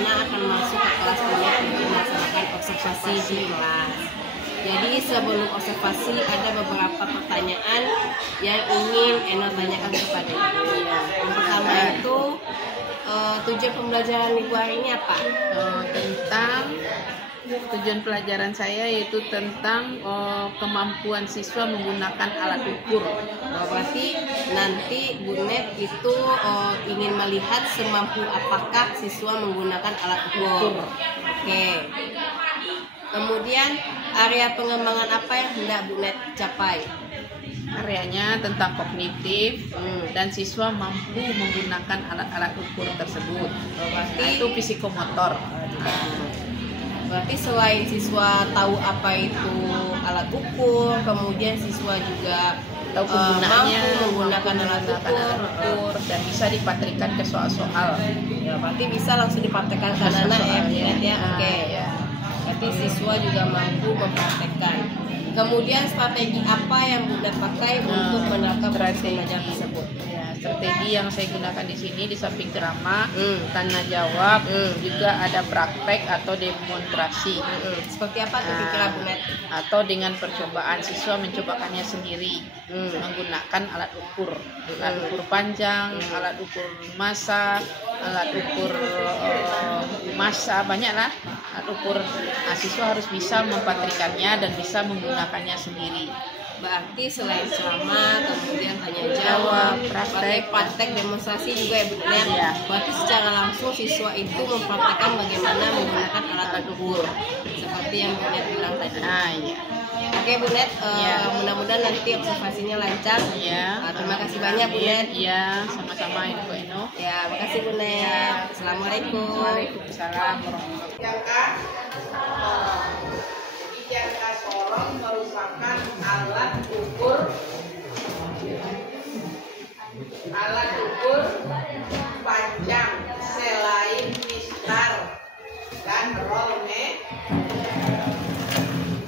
anak akan masuk ke kelas UNED untuk melaksanakan observasi di kelas. Jadi sebelum observasi ada beberapa pertanyaan yang ingin Eno tanyakan kepada Ibu. Yang pertama itu tujuan pembelajaran Ibu hari ini apa? Tentang tujuan pelajaran saya yaitu tentang kemampuan siswa menggunakan alat ukur. Berarti nanti Bu Net itu ingin melihat semampu apakah siswa menggunakan alat ukur. Oke. Kemudian area pengembangan apa yang hendak Bu Net capai? Areanya tentang kognitif dan siswa mampu menggunakan alat-alat ukur tersebut. Berarti itu psikomotor. Berarti selain siswa tahu apa itu alat ukur, kemudian siswa juga Tahu penggunaannya, mampu menggunakan alat ukur dan bisa dipraktikkan ke soal-soal. Ya, berarti bisa langsung dipraktekkan ke anak-anak ya, Bu Net ya. Oke. Ya. Berarti siswa juga mampu mempraktekkan. Kemudian strategi apa yang Bu Net pakai untuk menerapkan pembelajaran tersebut? Ya, strategi yang saya gunakan di sini di samping ceramah, tanya jawab, juga ada praktek atau demonstrasi. Seperti apa tuh kira-kira Bu Net? Atau dengan percobaan siswa mencobakannya sendiri menggunakan alat ukur panjang, alat ukur massa, alat ukur massa, banyaklah alat ukur. Siswa harus bisa mempraktikkannya dan bisa menggunakannya sendiri. Berarti selain ceramah, kemudian tanya jawab, praktek demonstrasi juga ya Bu Net. Ya. Berarti secara langsung siswa itu mempraktekkan bagaimana menggunakan alat ukur seperti yang Bu Net bilang tadi. Iya. Oke Bu Net, mudah-mudahan nanti observasinya lancar. Iya. Terima kasih banyak Bu Net. Iya, sama-sama Ibu Eno. Ya, makasih Bu Net. Assalamualaikum. Waalaikumsalam warahmatullahi wabarakatuh. Jangka sorong merupakan alat ukur panjang selain mistar dan rollnya.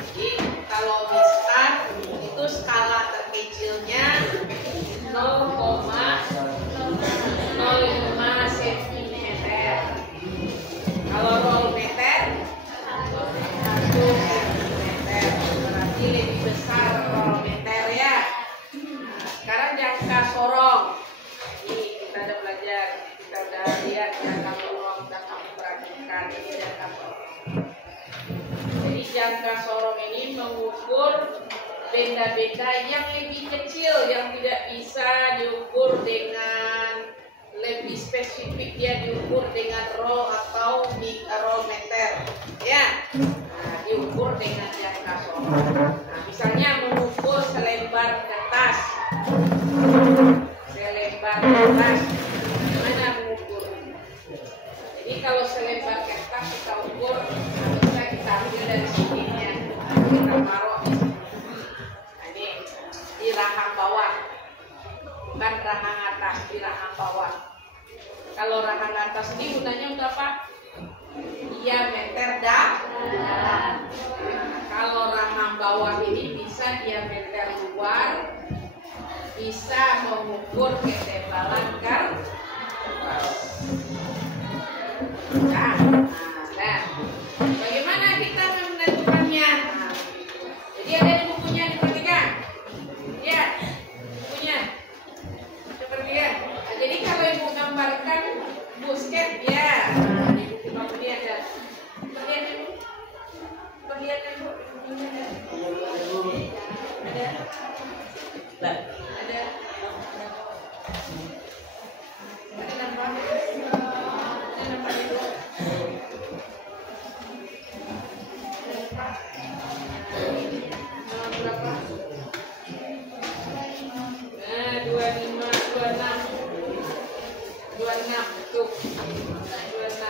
Jadi kalau mistar itu skala terkecilnya 0,05 cm. Kalau rollmeter 1 berarti lebih besar rollmeter ya. Sekarang jangka sorong. Ini kita udah belajar, kita udah lihat jangka sorong, udah kamu perhatikan ini jangka sorong. Jadi jangka sorong ini mengukur benda-benda yang lebih kecil yang tidak bisa diukur dengan lebih spesifik, dia diukur dengan roll atau rollmeter ya. Diukur dengan jangka sorong. Misalnya mengukur selembar kertas. Mana mengukur? Jadi kalau selembar kertas kita ukur, bisa kita ambil dari sininya, kita taruh di sini. Ini di rahang bawah, bukan rahang atas, di rahang bawah. Kalau rahang atas ini gunanya untuk apa? Diameter dalam. Kalau rahang bawah ini bisa diameter luar, bisa mengukur ketebalan kertas. Nah, bagaimana kita menentukannya? Jadi ada di bukunya, diperhatikan. Ya, bukunya. Diperhatikan. Jadi kalau ibu gambarkan busket, ya. Di buku kamu ini ada. Perlihat ibu. Ada. Berapa? 25, 26 cukup. 26.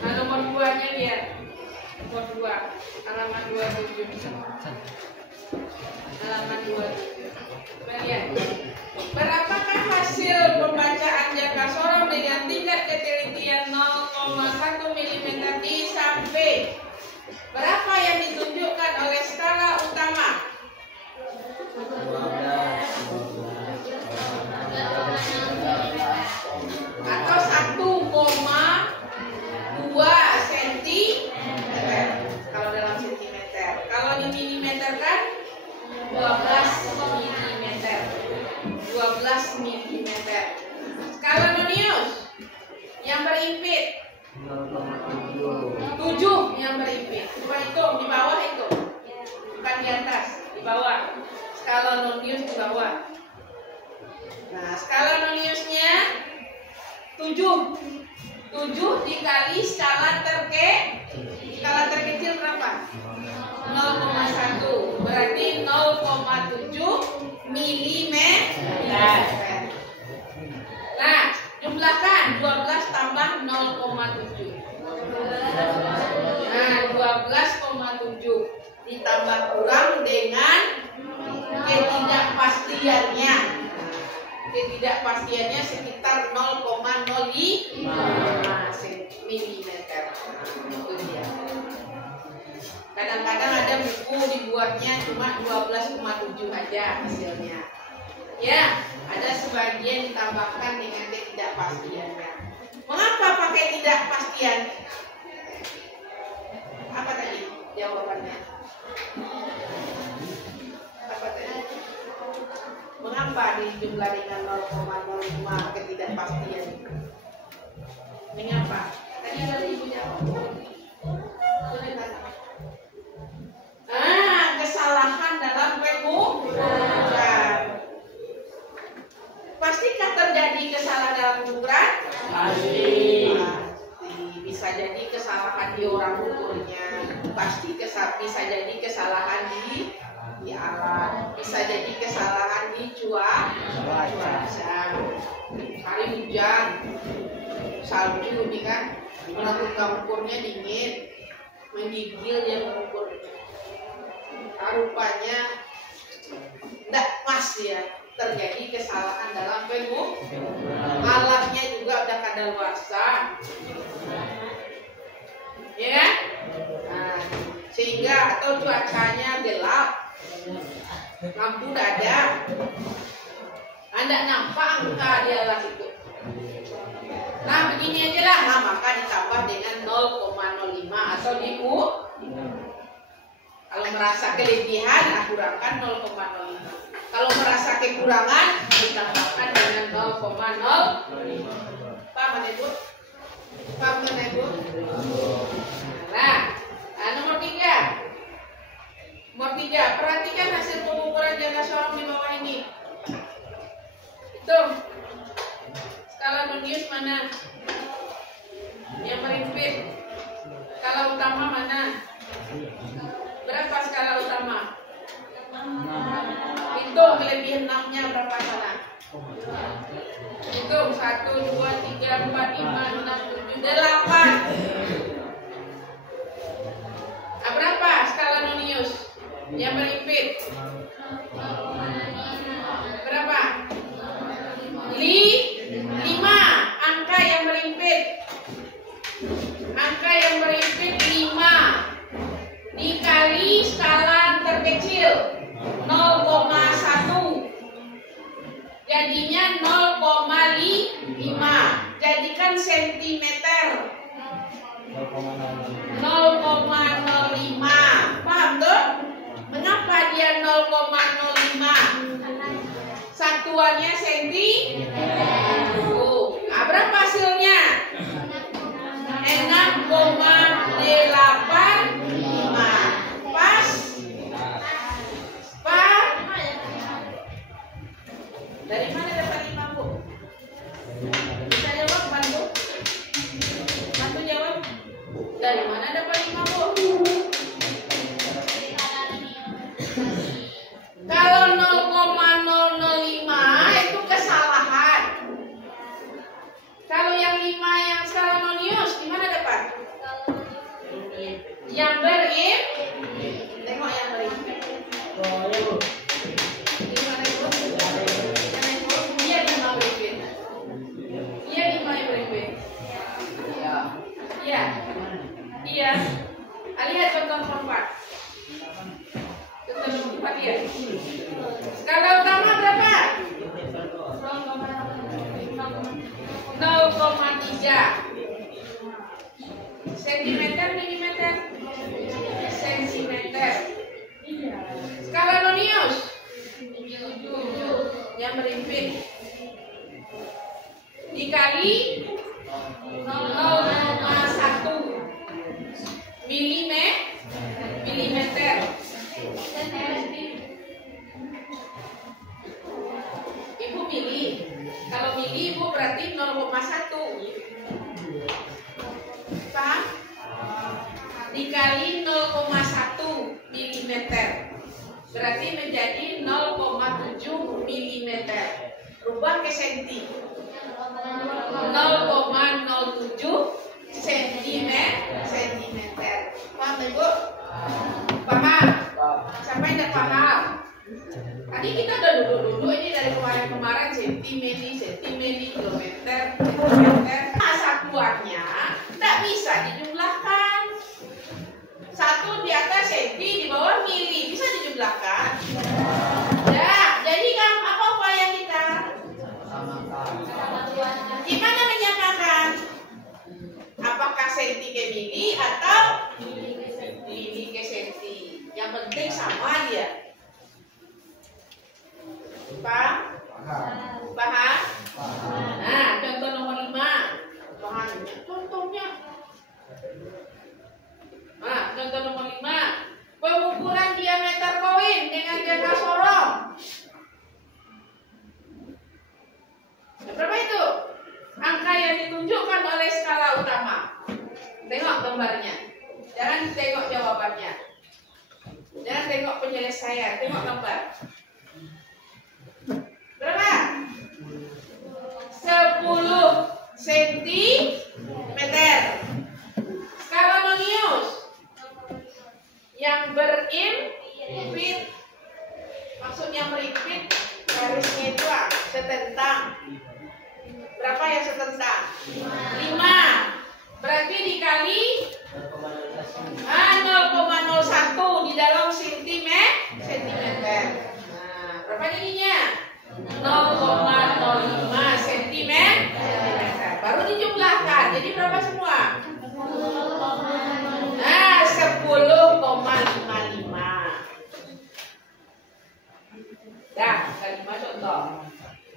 Nah, nomor 2-nya lihat. Nomor 2, halaman 27. Halaman 27. Lihat. Berapakah hasil pembacaan jangka sorong dengan tingkat ketelitian 0,1 mm disampai? Berapa yang ditunjukkan oleh skala utama? Atau 1,5 hitung di bawah itu, bukan di atas, di bawah. Skala Nonius di bawah. Nah, skala Noniusnya 7. 7 dikali skala terkecil berapa? 0,1. Berarti 0,7 milimeter. Nah, jumlahkan 12 tambah 0,7. Nah, 12,7 ditambah kurang dengan ketidakpastiannya. Ketidakpastiannya sekitar 0,05 milimeter. Itu dia. Kadang-kadang ada buku dibuatnya cuma 12,7 aja hasilnya. Ya, ada sebagian ditambahkan dengan ketidakpastiannya. Mengapa pakai ketidakpastian? Apa tadi jawabannya? Apa tadi? Mengapa dijumlah dengan 0,05 ketidakpastian? Mengapa? Tadi ada ibu jawab. Kesalahan dalam pengukuran. Pastikah terjadi kesalahan dalam pengukuran? Pasti. Bisa jadi kesalahan di orang ukurnya, pasti bisa jadi kesalahan di alat, bisa jadi kesalahan di cuaca. Hari hujan, salju nih kan, orang tukang ukurnya dingin, menggigil yang mengukur. Rupanya tidak pas ya, terjadi kesalahan dalam pengukuran. Alatnya juga udah kadaluarsa, ya, nah, sehingga atau cuacanya gelap, lampu tidak ada, Anda nampak angka di alat itu. Nah, begini aja lah, nah, maka ditambah dengan 0,05 atau diukur. Kalau merasa kelebihan, nah kurangkan 0,05. Kalau merasa kekurangan, ditambahkan dengan 0,05. Paham Ibu? Paham kan Ibu? Nah, nomor 3. Nomor 3, perhatikan hasil pengukuran jangka sorong di bawah ini. Hitung. Skala Nonius mana? Yang merimpit. Skala utama mana? Berapa skala utama? Hitung kelebihan 6-nya berapa sana? Hitung 1, 2, 3, 4, 5, 6, 7, 8. Nah, berapa skala Nonius yang merimpit? Berapa? 5. Angka yang merimpit. Angka yang merimpit 5 dikali skala terkecil 0,1 jadinya 0,5. Jadikan sentimeter 0,05. Paham tuh? Mengapa dia 0,05? Satuannya sentimeter. Nah, berapa hasilnya? 6,85. Pas? Pas? Dari mana dapat 5, Bu? Bisa jawab, bantu? Bantu jawab. Dari mana dapat 5, Bu? Kalau 0,005 itu kesalahan. Kalau yang 5 yang skala Nonius gimana dapat? Yang berimpit. Tengok yang berimpit. Gimana Ibu? Iya 5 berimpit. Iya 5 yang berimpit. Iya. Iya. Lihat contoh nomor 4. Contoh nomor 4 ya. Skala utama berapa? 0,3. Sentimeter, milimeter? Sentimeter. Skala Nonius 7 yang merimpit dikali 0,1 milimeter. milimeter. Ibu milih. Kalau milih ibu berarti 0,1. Paham? Dikali 0,1 milimeter berarti menjadi 0,7 milimeter. Rubah ke senti. 0,07 sentimeter. Paham ibu? Paham? Siapa yang tidak paham? Tadi kita udah duduk-duduk ini dari kemarin-kemarin sentimeter, kilometer. Nah, satuannya tidak bisa dijumlahkan. Satu di atas senti, di bawah mili, bisa dijumlahkan. Ya, jadi kan apa upaya kita? Gimana menyamakan? Apakah senti ke mili atau mili ke senti? Yang penting sama dia. Paham? Paham? Nah, contoh nomor 5. Bahannya, contohnya. Nah, contoh nomor 5. Pengukuran diameter koin dengan jangka sorong. Berapa itu? Angka yang ditunjukkan oleh skala utama. Tengok gambarnya. Jangan tengok jawabannya. Jangan tengok penyelesaian. Tengok gambar. Berapa? 10 sentimeter. Skala Nonius yang berimpit, maksudnya berimpit garisnya itu setentang. Berapa ya setentang? 5. Berarti dikali 0,01 di dalam sentimeter. Nah, berapa jadinya? 0,05 sentimeter. Baru dijumlahkan. Jadi berapa semua? Nah, 10,55. Dah, kalimat contoh.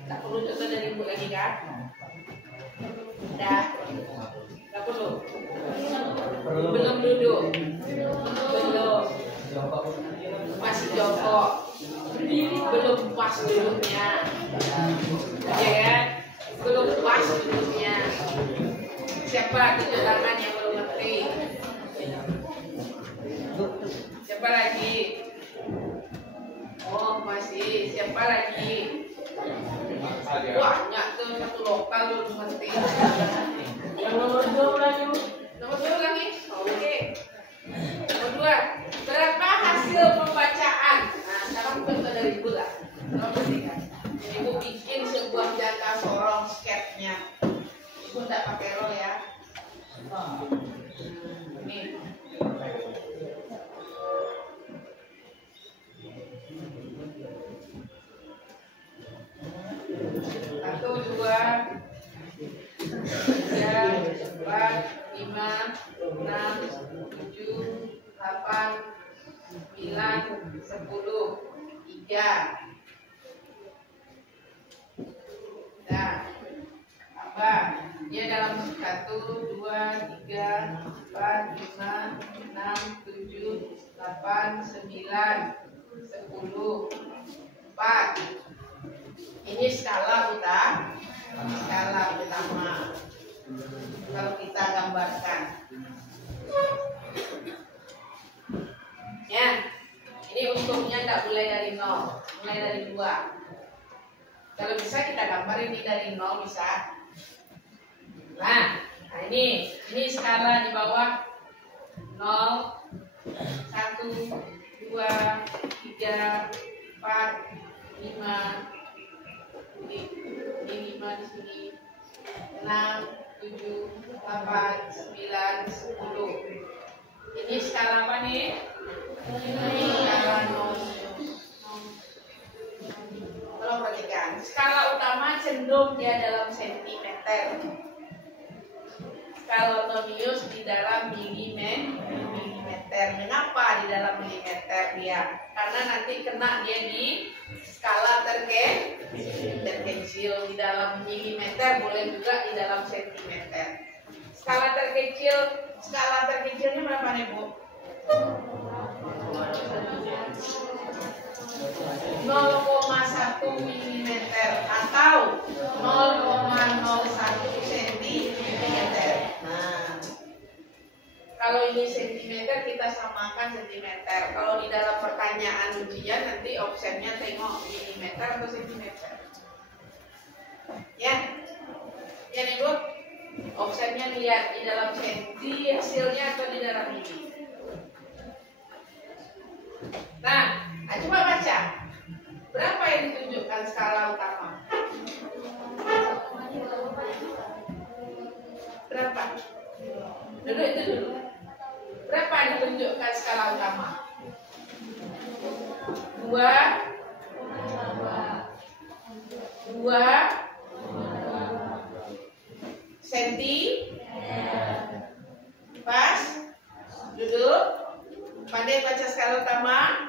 Tak perlu contoh dari ibu lagi kan? Dah. Tak perlu. Belum duduk. Belum. Masih jongkok. Belum pas duduknya. Ya kan? Belum pas duduknya. Siapa tunjuk tangan yang belum ngerti? Siapa lagi? Oh, masih. Siapa lagi? Banyak tuh, satu lokal belum ngerti. Yang nomor 2 lagi. Nomor 2 lagi? Oke. Nomor 2. Berapa hasil pembacaan? Nah, sekarang contoh dari ibu lah. Ibu bikin sebuah jangka sorong sketnya. Ibu tidak pakai roll ya. Ini. 1, 2, 3, 4, 5, 6, 7, 8, 9, 10, 3. Nah, apa? Dia dalam 1, 2, 3, 4, 5, 6, 7, 8, 9, 10, 4. Ini skala utama. Kalau kita gambarkan, ya, ini untungnya nggak mulai dari 0, mulai dari 2. Kalau bisa kita gambar ini dari 0 bisa. Nah ini skala di bawah 0, 1, 2, 3, 4, 5. Ini 5 di sini, 6, 7, 8, 9, 10. Ini skala apa nih? Ini skala Tolong perhatikan. Skala utama cenderung dia dalam sentimeter. Skala Nonius di dalam milimeter. Mengapa di dalam milimeter dia? Karena nanti kena dia di skala terkecil di dalam milimeter, boleh juga di dalam sentimeter. Skala terkecilnya berapa nih Bu? kita samakan sentimeter. Kalau di dalam pertanyaan ujian nanti optionnya tengok milimeter atau sentimeter. Ya, ya nih Bu. Optionnya lihat di dalam senti hasilnya atau di dalam mili. Nah, coba baca. Berapa yang ditunjukkan skala utama? Berapa? Dulu itu dulu. Berapa yang ditunjukkan skala utama? 2 senti. Pas. Duduk. Pandai baca skala utama?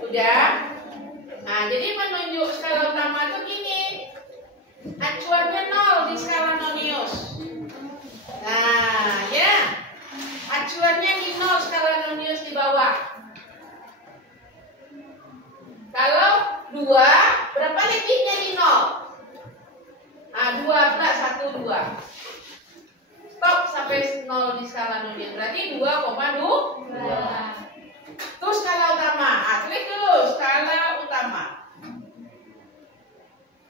Udah? Nah, jadi menunjuk skala utama itu gini. Acuannya 0 di skala nonius. Nah, ya. Acuannya di 0 skala nonius di bawah. Kalau 2, berapa lebihnya di 0? Nah, 2 + 1, 2. Stop sampai 0 di skala nonius. Berarti 2,2. Itu skala utama. Klik dulu skala utama.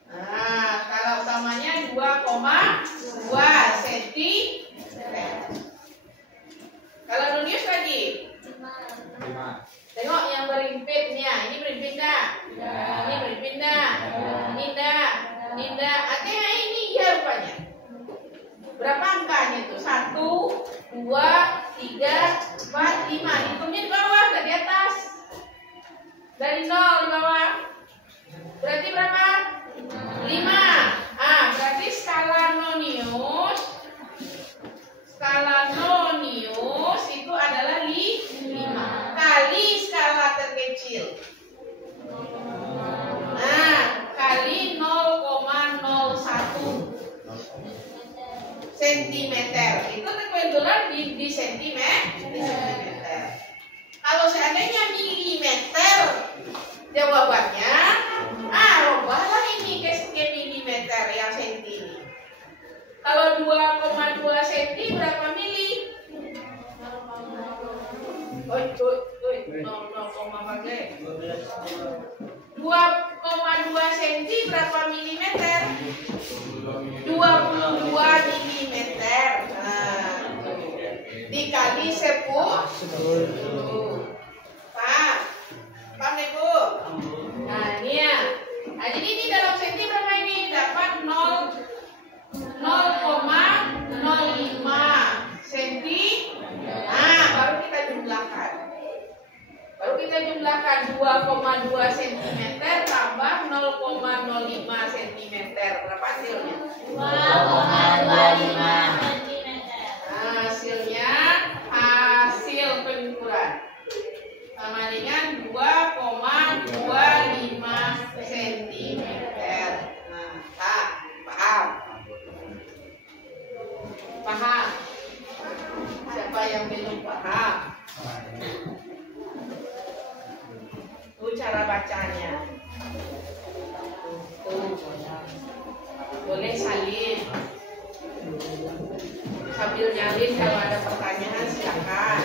Nah, skala utamanya 2,2 cm. Kalau nonius lagi 5. Tengok yang berhimpitnya. Ini berpindah. Ini berpindah. Ini dah. Ini dah. Artinya ini ya rupanya. Berapa angkanya itu? 1, 2, 3, 4, 5. Hitungnya di bawah, nggak di atas. Dari 0 di bawah. Berarti berapa? 5. Berarti skala nonius. Skala nonius itu adalah 5 kali skala terkecil. Kali 0,01 sentimeter. Itu kebetulan di sentimeter. Kalau seandainya milimeter, jawabannya rubahlah ini ke milimeter yang senti ini. Kalau 2,2 cm berapa mili? 2,2 cm berapa milimeter? 22 milimeter. Dikali 10. Paham nih Bu? Nah ini ya. Jadi ini dalam senti berapa ini? Dapat 0,05 cm. Baru kita jumlahkan. 2,2 cm tambah 0,05 cm. Berapa hasilnya? 2,25 cm. Hasilnya hasil pengukuran sama dengan 2,25 cm. Paham? Siapa yang belum paham? Itu cara bacanya. Boleh salin. Sambil nyalin kalau ada pertanyaan silakan.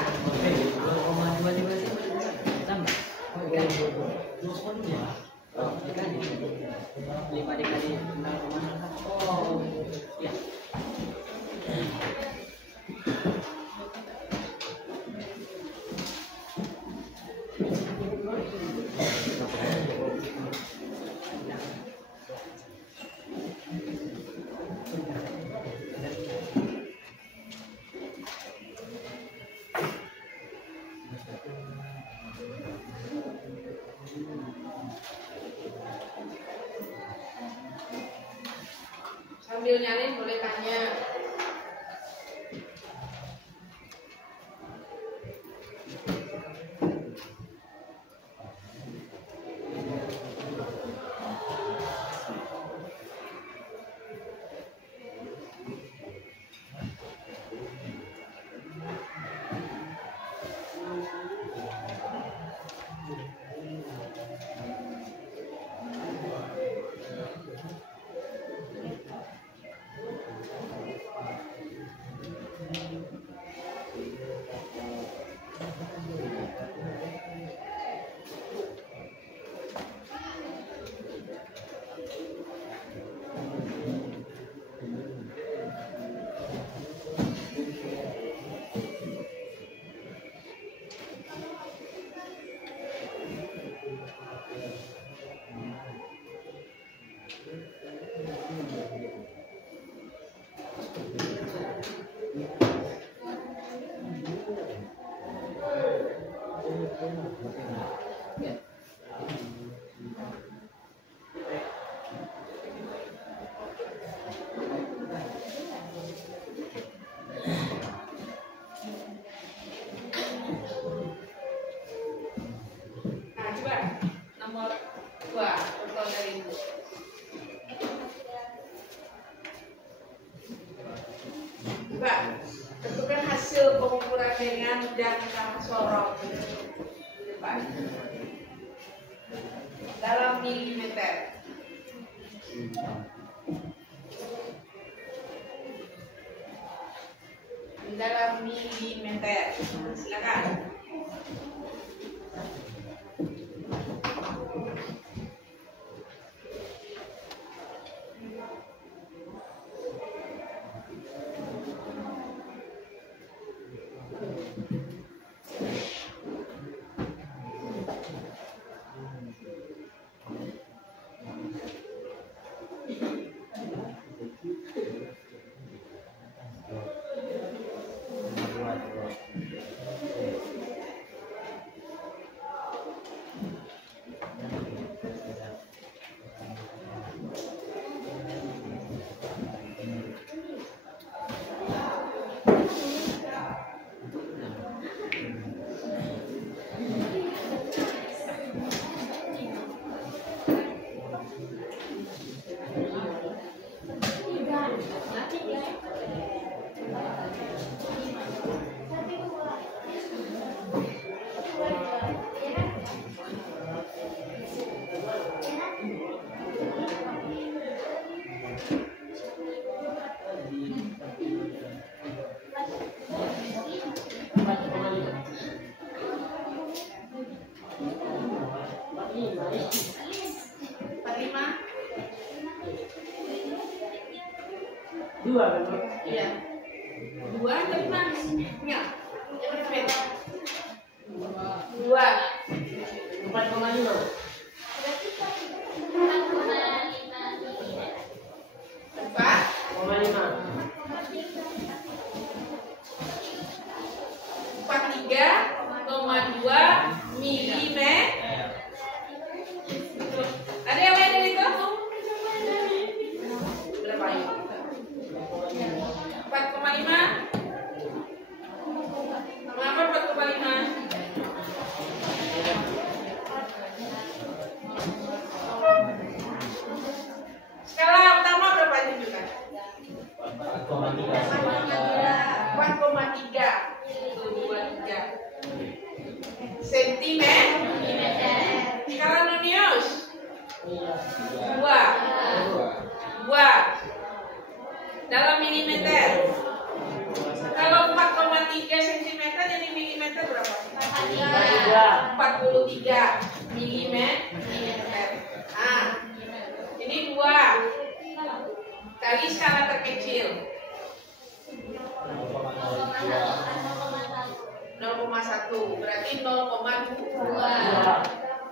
Sambil nyalin boleh tanya. Nah, coba nomor 2 contoh dari Ibu. Coba tentukan hasil pengukuran dengan jangka sorong di depan dalam milimeter. Dalam milimeter. Silakan. Dua. Iya. 2 atau 5? Ya. 2. 4,5. milimeter. Ada yang lain dari itu? Berapa ini? 4,5. Mengapa 4,5? Skala utama berapa tunjukkan? 4,3. 4,3 sentimeter. Skala Nonius 2 dalam milimeter. Kalau 4,3 cm jadi milimeter berapa? 43 milimeter. Ah, ini 2 kali skala terkecil 0,1 berarti 0,2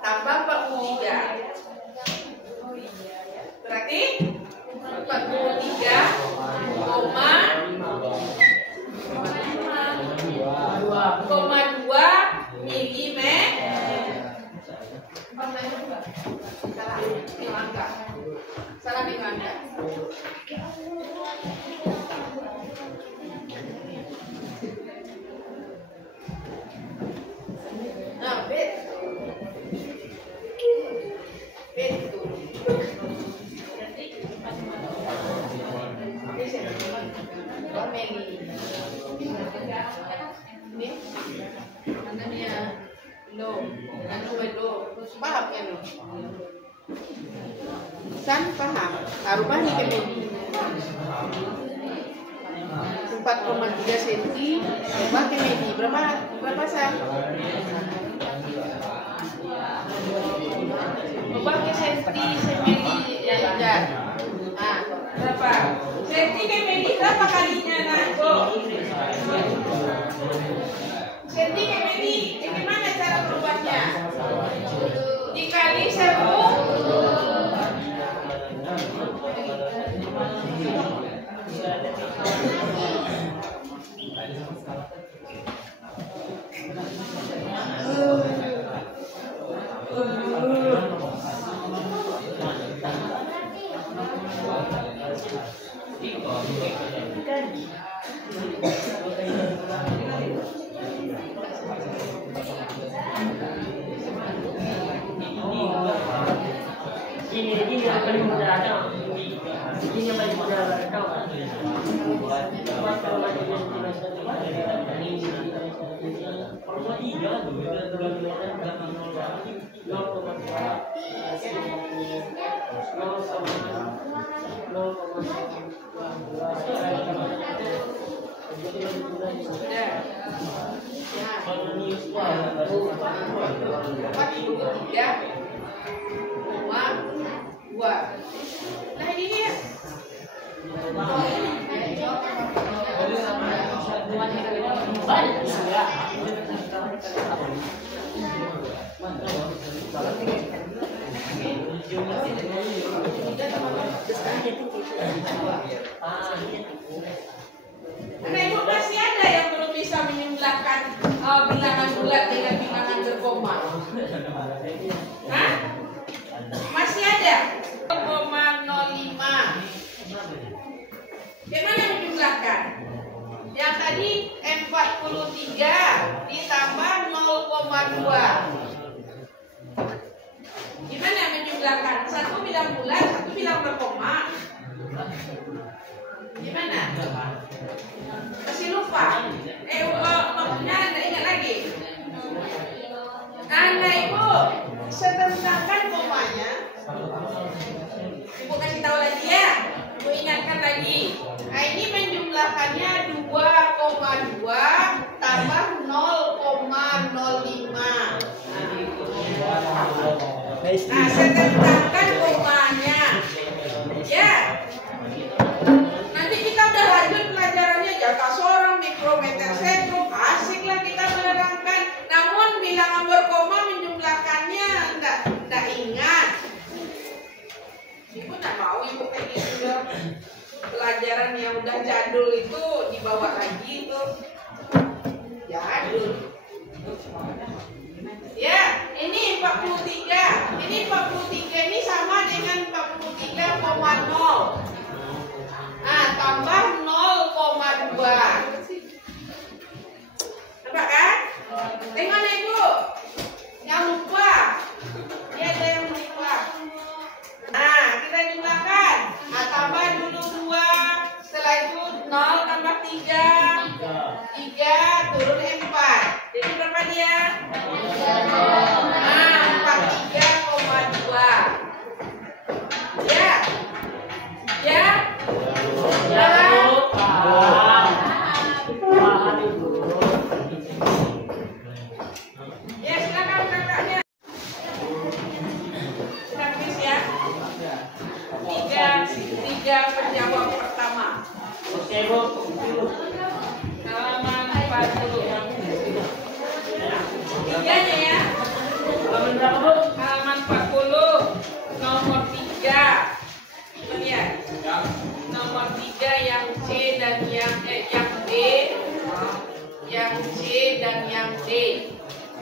tambah 43 berarti 43,2 milimeter. Salah di angka. Nah, betul. Paham ya lo? San paham. Arubah nih ke Medi. 4,3 cm. Ubah ke Medi. Berapa san? Ubah ke senti semedi ya. Nah, berapa? Senti ke Medi berapa kalinya Nago? Senti ke Medi, bagaimana cara berubahnya? Dikali 10. Nah ini dia. Anak ibu masih ada yang belum bisa menjumlahkan bilangan bulat dengan bilangan berkoma? Hah? Masih ada? 0,05. Gimana menjumlahkan? Yang tadi 43 ditambah 0,2. Gimana menjumlahkan? Satu bilang bulat, satu bilang berkoma. Gimana? Masih lupa? Maksudnya Anda ingat lagi? Anak ibu, setentangkan komanya. Ibu kasih tahu lagi ya. Ibu ingatkan lagi. Nah, ini menjumlahkannya 2,2 tambah 0,05. Nah, setentangkan komanya. Ya. Nanti kita udah lanjut pelajarannya jangka sorong, mikrometer, sentrum. Asiklah kita menerangkan. Namun bilangan berkoma menjumlahkannya enggak ingat. Ibu tak mau ibu kayak gitu loh. Pelajaran yang udah jadul itu dibawa lagi itu. Jadul. Ya, ini 43. Ini 43 ini sama dengan 43,0. Nah, tambah 0,2. Nampak kan? Tengok ibu. Yang lupa. Ini ada yang lupa. Nah, kita jumlahkan. Nah, tambah dulu 2. Setelah itu 0 tambah 3. 3 turun 4. Jadi berapa dia? Nah, 43,2. Ya. Ya. Ya, silakan kakaknya. Habis ya. Tiga penjawab pertama. Oke, Bu. Halaman 40. Tiganya ya. Halaman berapa, Bu? Halaman 40. Nomor 3. Lihat. Nomor 3 yang C dan yang B. Yang C dan yang D.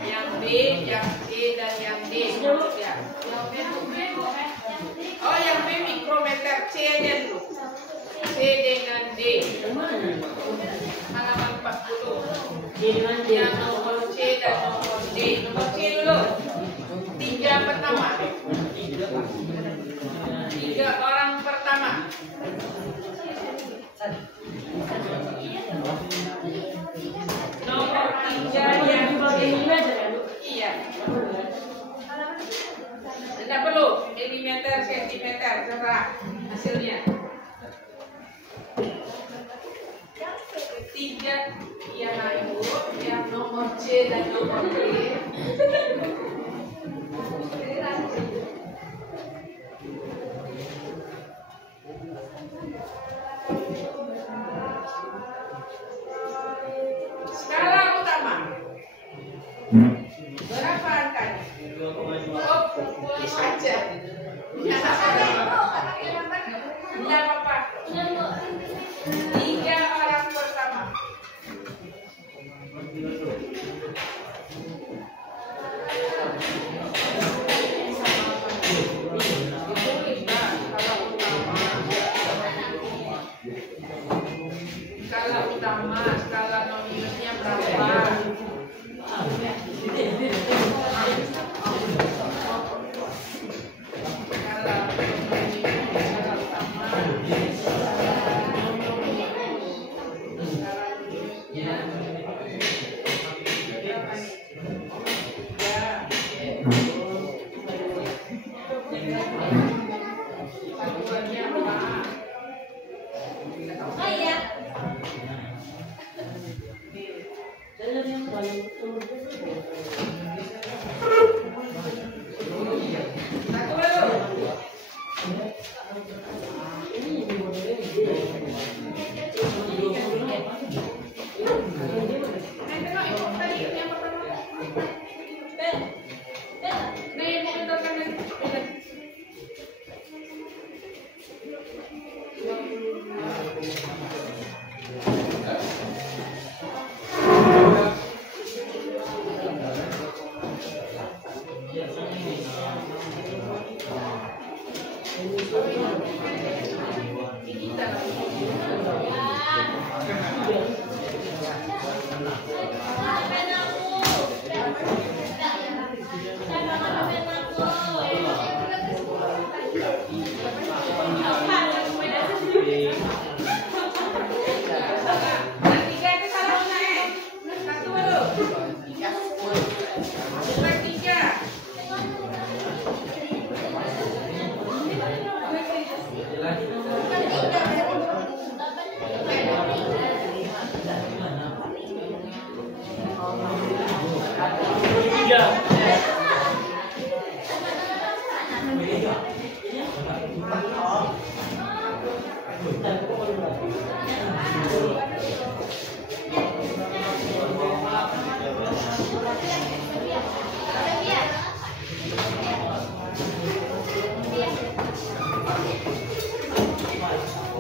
Yang B, yang C dan yang D. Ya. Oh, yang B mikrometer C aja dulu. C dengan D. Halaman 40. Yang nomor C dan nomor D. Nomor C dulu. 3 pertama. 3 orang pertama. Nomor 3 yang iya. Tidak perlu milimeter, sentimeter, terserah hasilnya. 3 yang ibu, yang nomor C dan nomor D. Skala utama. Berapa angkanya? Oh, tulis aja. Tidak apa-apa. 3 orang pertama. Skala utama, skala nominusnya berapa? Skala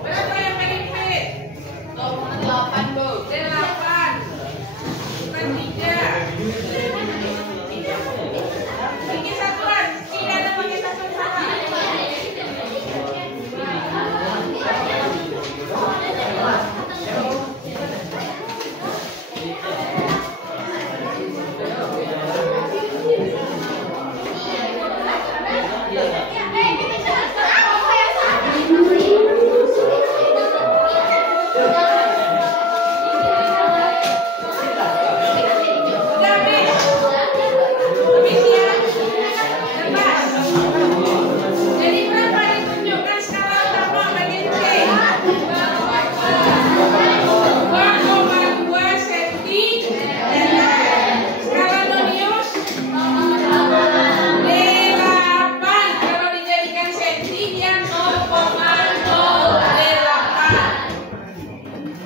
Berapa yang paling fit? Nomor 8, Bu. 8. Bukan 3. Ini satuan. Tidak ada pakai satuan sama. Udah habis. Habis ya. Lepas. Jadi berapa ditunjukkan skala utama bagian C? 2,2 cm. Skala nonius 8. Kalau dijadikan senti dia 0,08.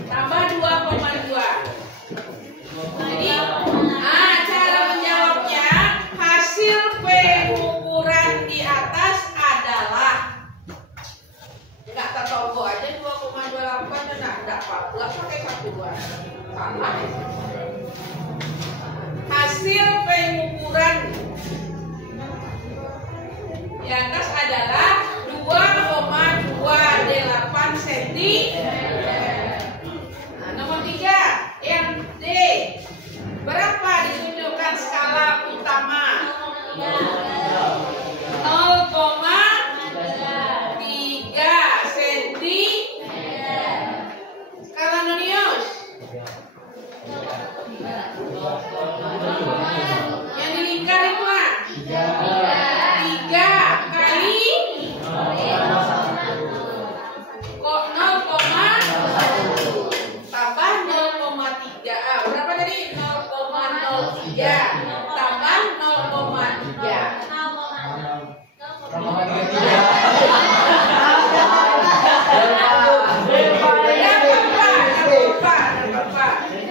Tambah 2,2. Jadi, cara menjawabnya hasil pengukuran di atas adalah nggak tertogo aja 2,28 enggak apa-apa pakai satuan. Salah. Hasil pengukuran di atas adalah 2,28 cm. Nah, nomor 3 yang D. Berapa ditunjukkan skala utama? 0,3 cm. Skala nonius yang dilingkar itu 3 kali kok 0, tambah 0,3. Berapa tadi? 0,03 tambah 0,3.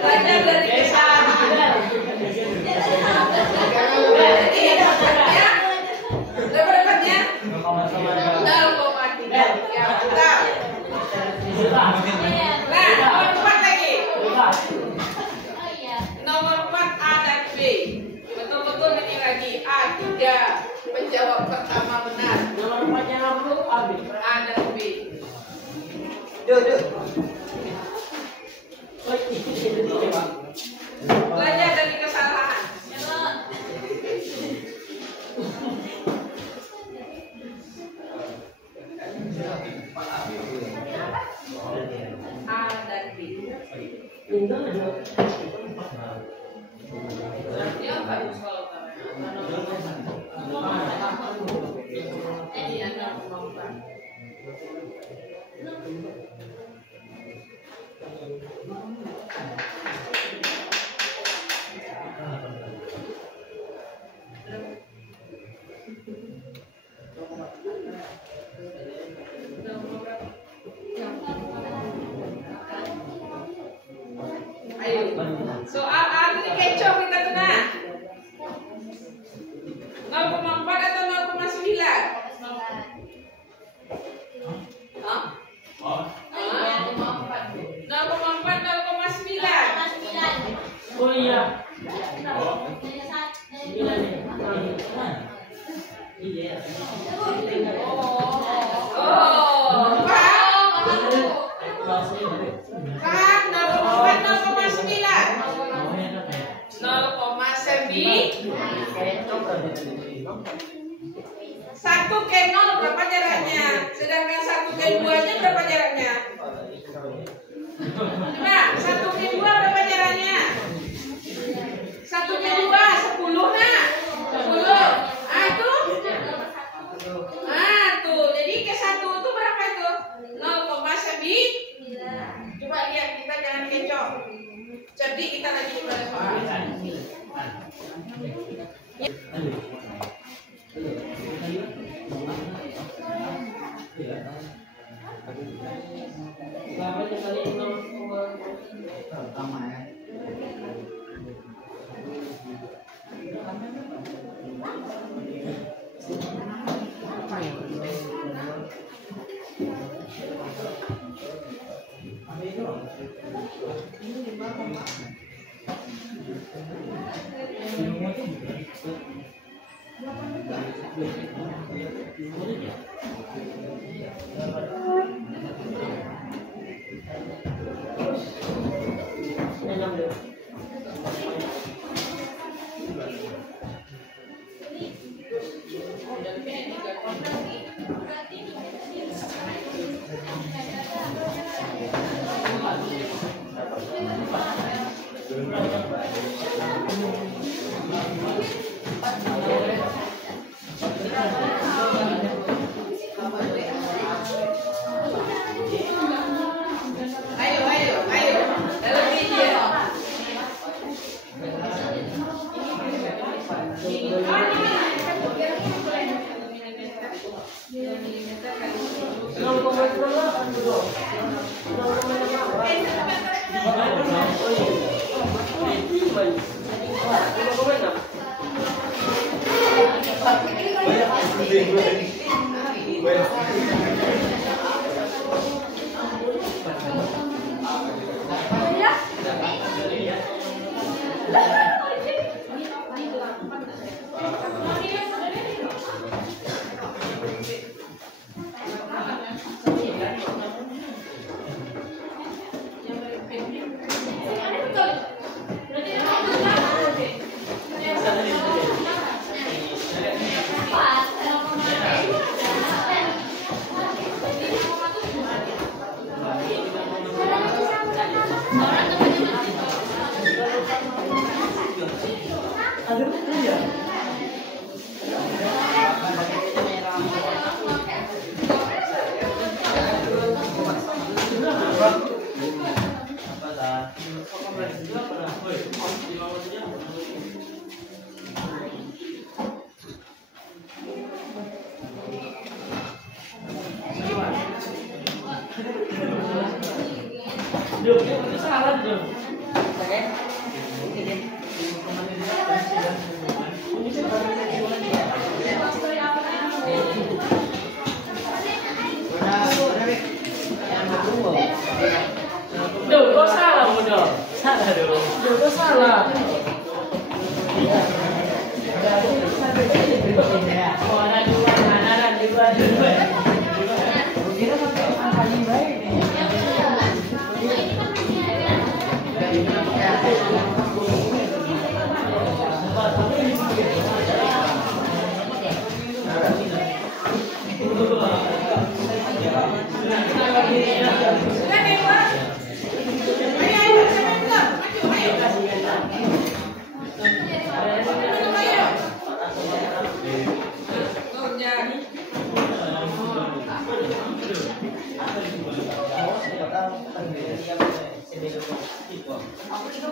Belajar dari kesalahan. Jadi dapatnya berapanya? 0,3. Ya, betul. Nah, nomor 4 lagi. Nomor 4 A dan B. Betul-betul ini lagi A3. Menjawab pertama benar. Nomor 4-nya apa, Bu? A dan B. Belajar dari kesalahan. A dan B. Berarti yang bagus kalau Ayo. Soal A ini kecoh kita tuh nah. 0,4 atau 0,9? Hah? 0,4, 0,9. Oh iya. Satu ke 0 berapa jaraknya? Sedangkan 1 ke 2 nya berapa jaraknya? Nah, 1 ke 2 berapa jaraknya? 1 ke 2 10 nah. 10. Ah itu? Ah tuh. Jadi ke 1 itu berapa itu? 0,9. Coba lihat, kita jangan kecoh. Cerdik kita lagi pada soal.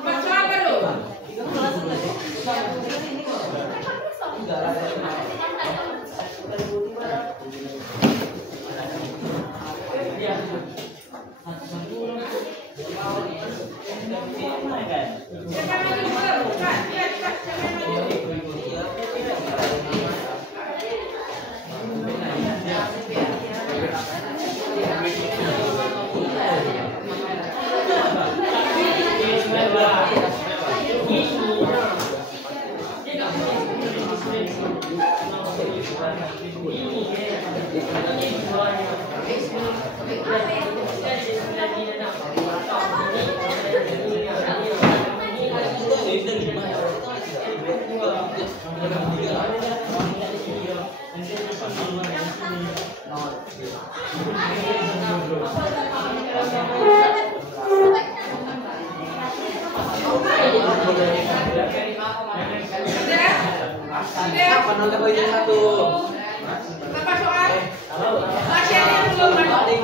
Bakso apa lu? Siapa yang maju bola? Bukan. Iya, siapa yang maju? Apa soal? Masih ada yang belum maju?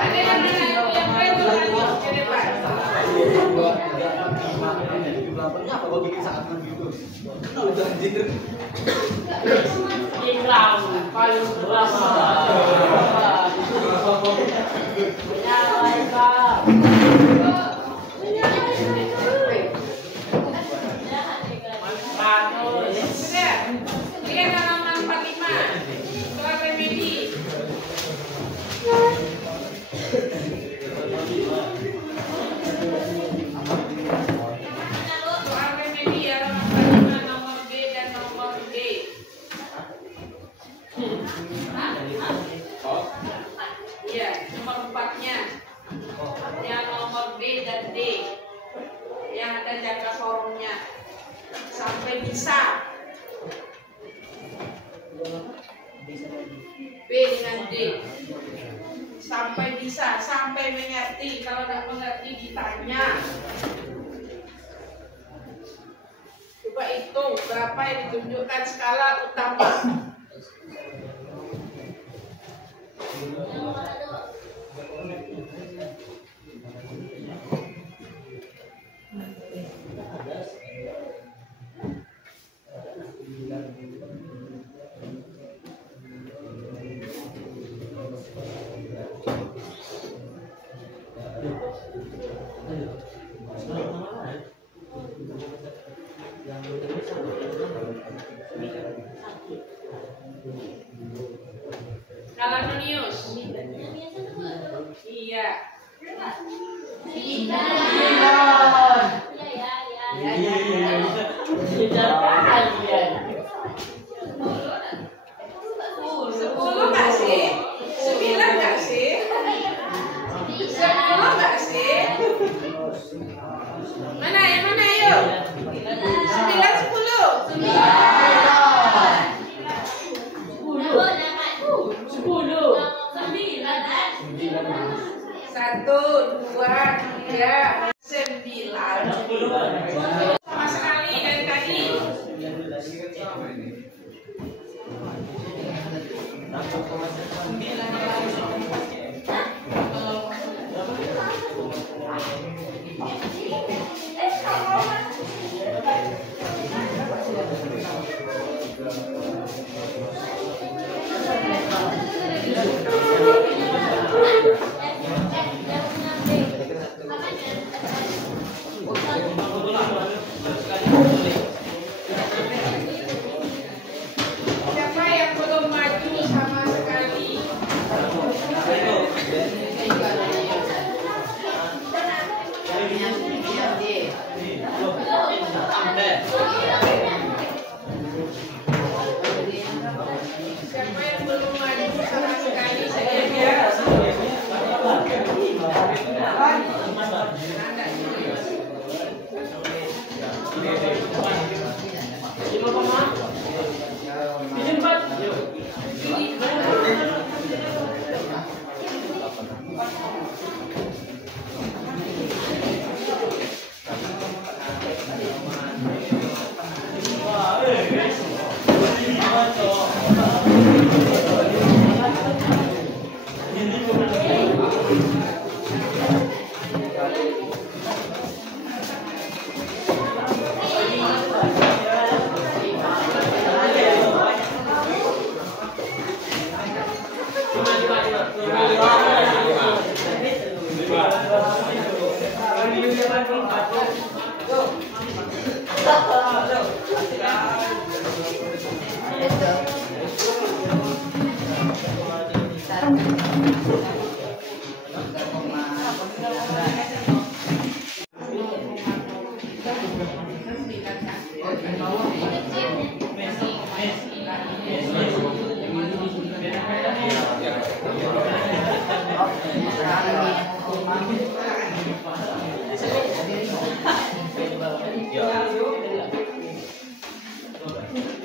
Ada yang lain juga ke depan. Sudah. Lihat halaman 45. Soal remedi. Soal remedi halaman 45 nomor B dan nomor D. Iya, nomor 4-nya. Yang nomor B dan D. Yang ada jangka sorongnya. Sampai bisa. B dengan D. Sampai bisa, sampai mengerti. Kalau nggak mengerti ditanya. Coba hitung berapa yang ditunjukkan skala utama. Kalamenius. Iya. Sepuluh nggak sih? 9 nggak sih? 10 nggak sih? Mana yang mana yuk? 9, 10. 1, 2, 3, 9. Sama sekali dari tadi. Siapa yang belum maju sama sekali? Siapa yang belum maju sama sekali? Saya ya. Ini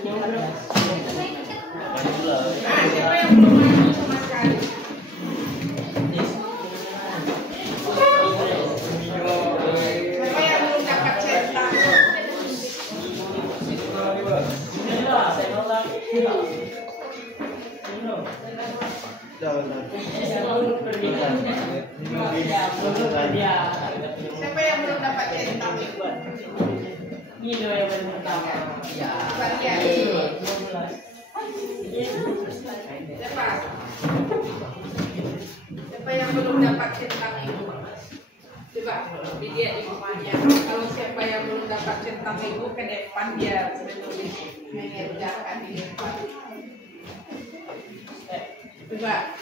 siapa yang belum maju sama sekali? Siapa yang belum dapat centang? Siapa yang belum dapat centang? Ini yang pertama. Coba lihat. Siapa? Siapa yang belum dapat centang itu? Coba dilihat ibunya. Kalau siapa yang belum dapat centang itu ke depan dia menulis mengerjakan di depan. Coba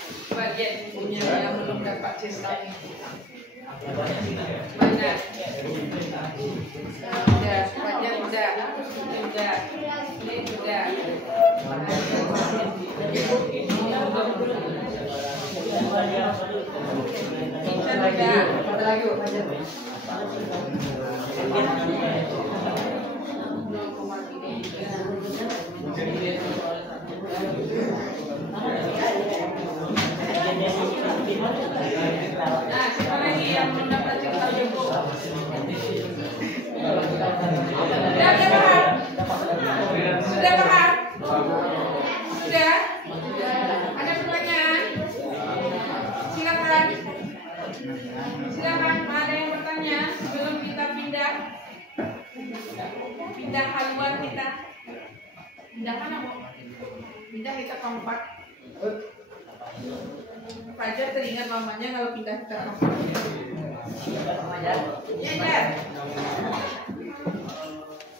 lihat ibunya yang belum dapat centang itu. Mana? Udah, panjang udah. Ini udah. Nah, siapa lagi yang belum dapat cerita ibu? Sudah paham? Sudah paham? Sudah? Ada pertanyaan? Silakan. Silakan. Ada yang bertanya sebelum kita pindah haluan kita. Pindah mana, Bu? Pindah kita kompak. Fajar teringat mamanya kalau pindah kita kompak. Ya, Jar.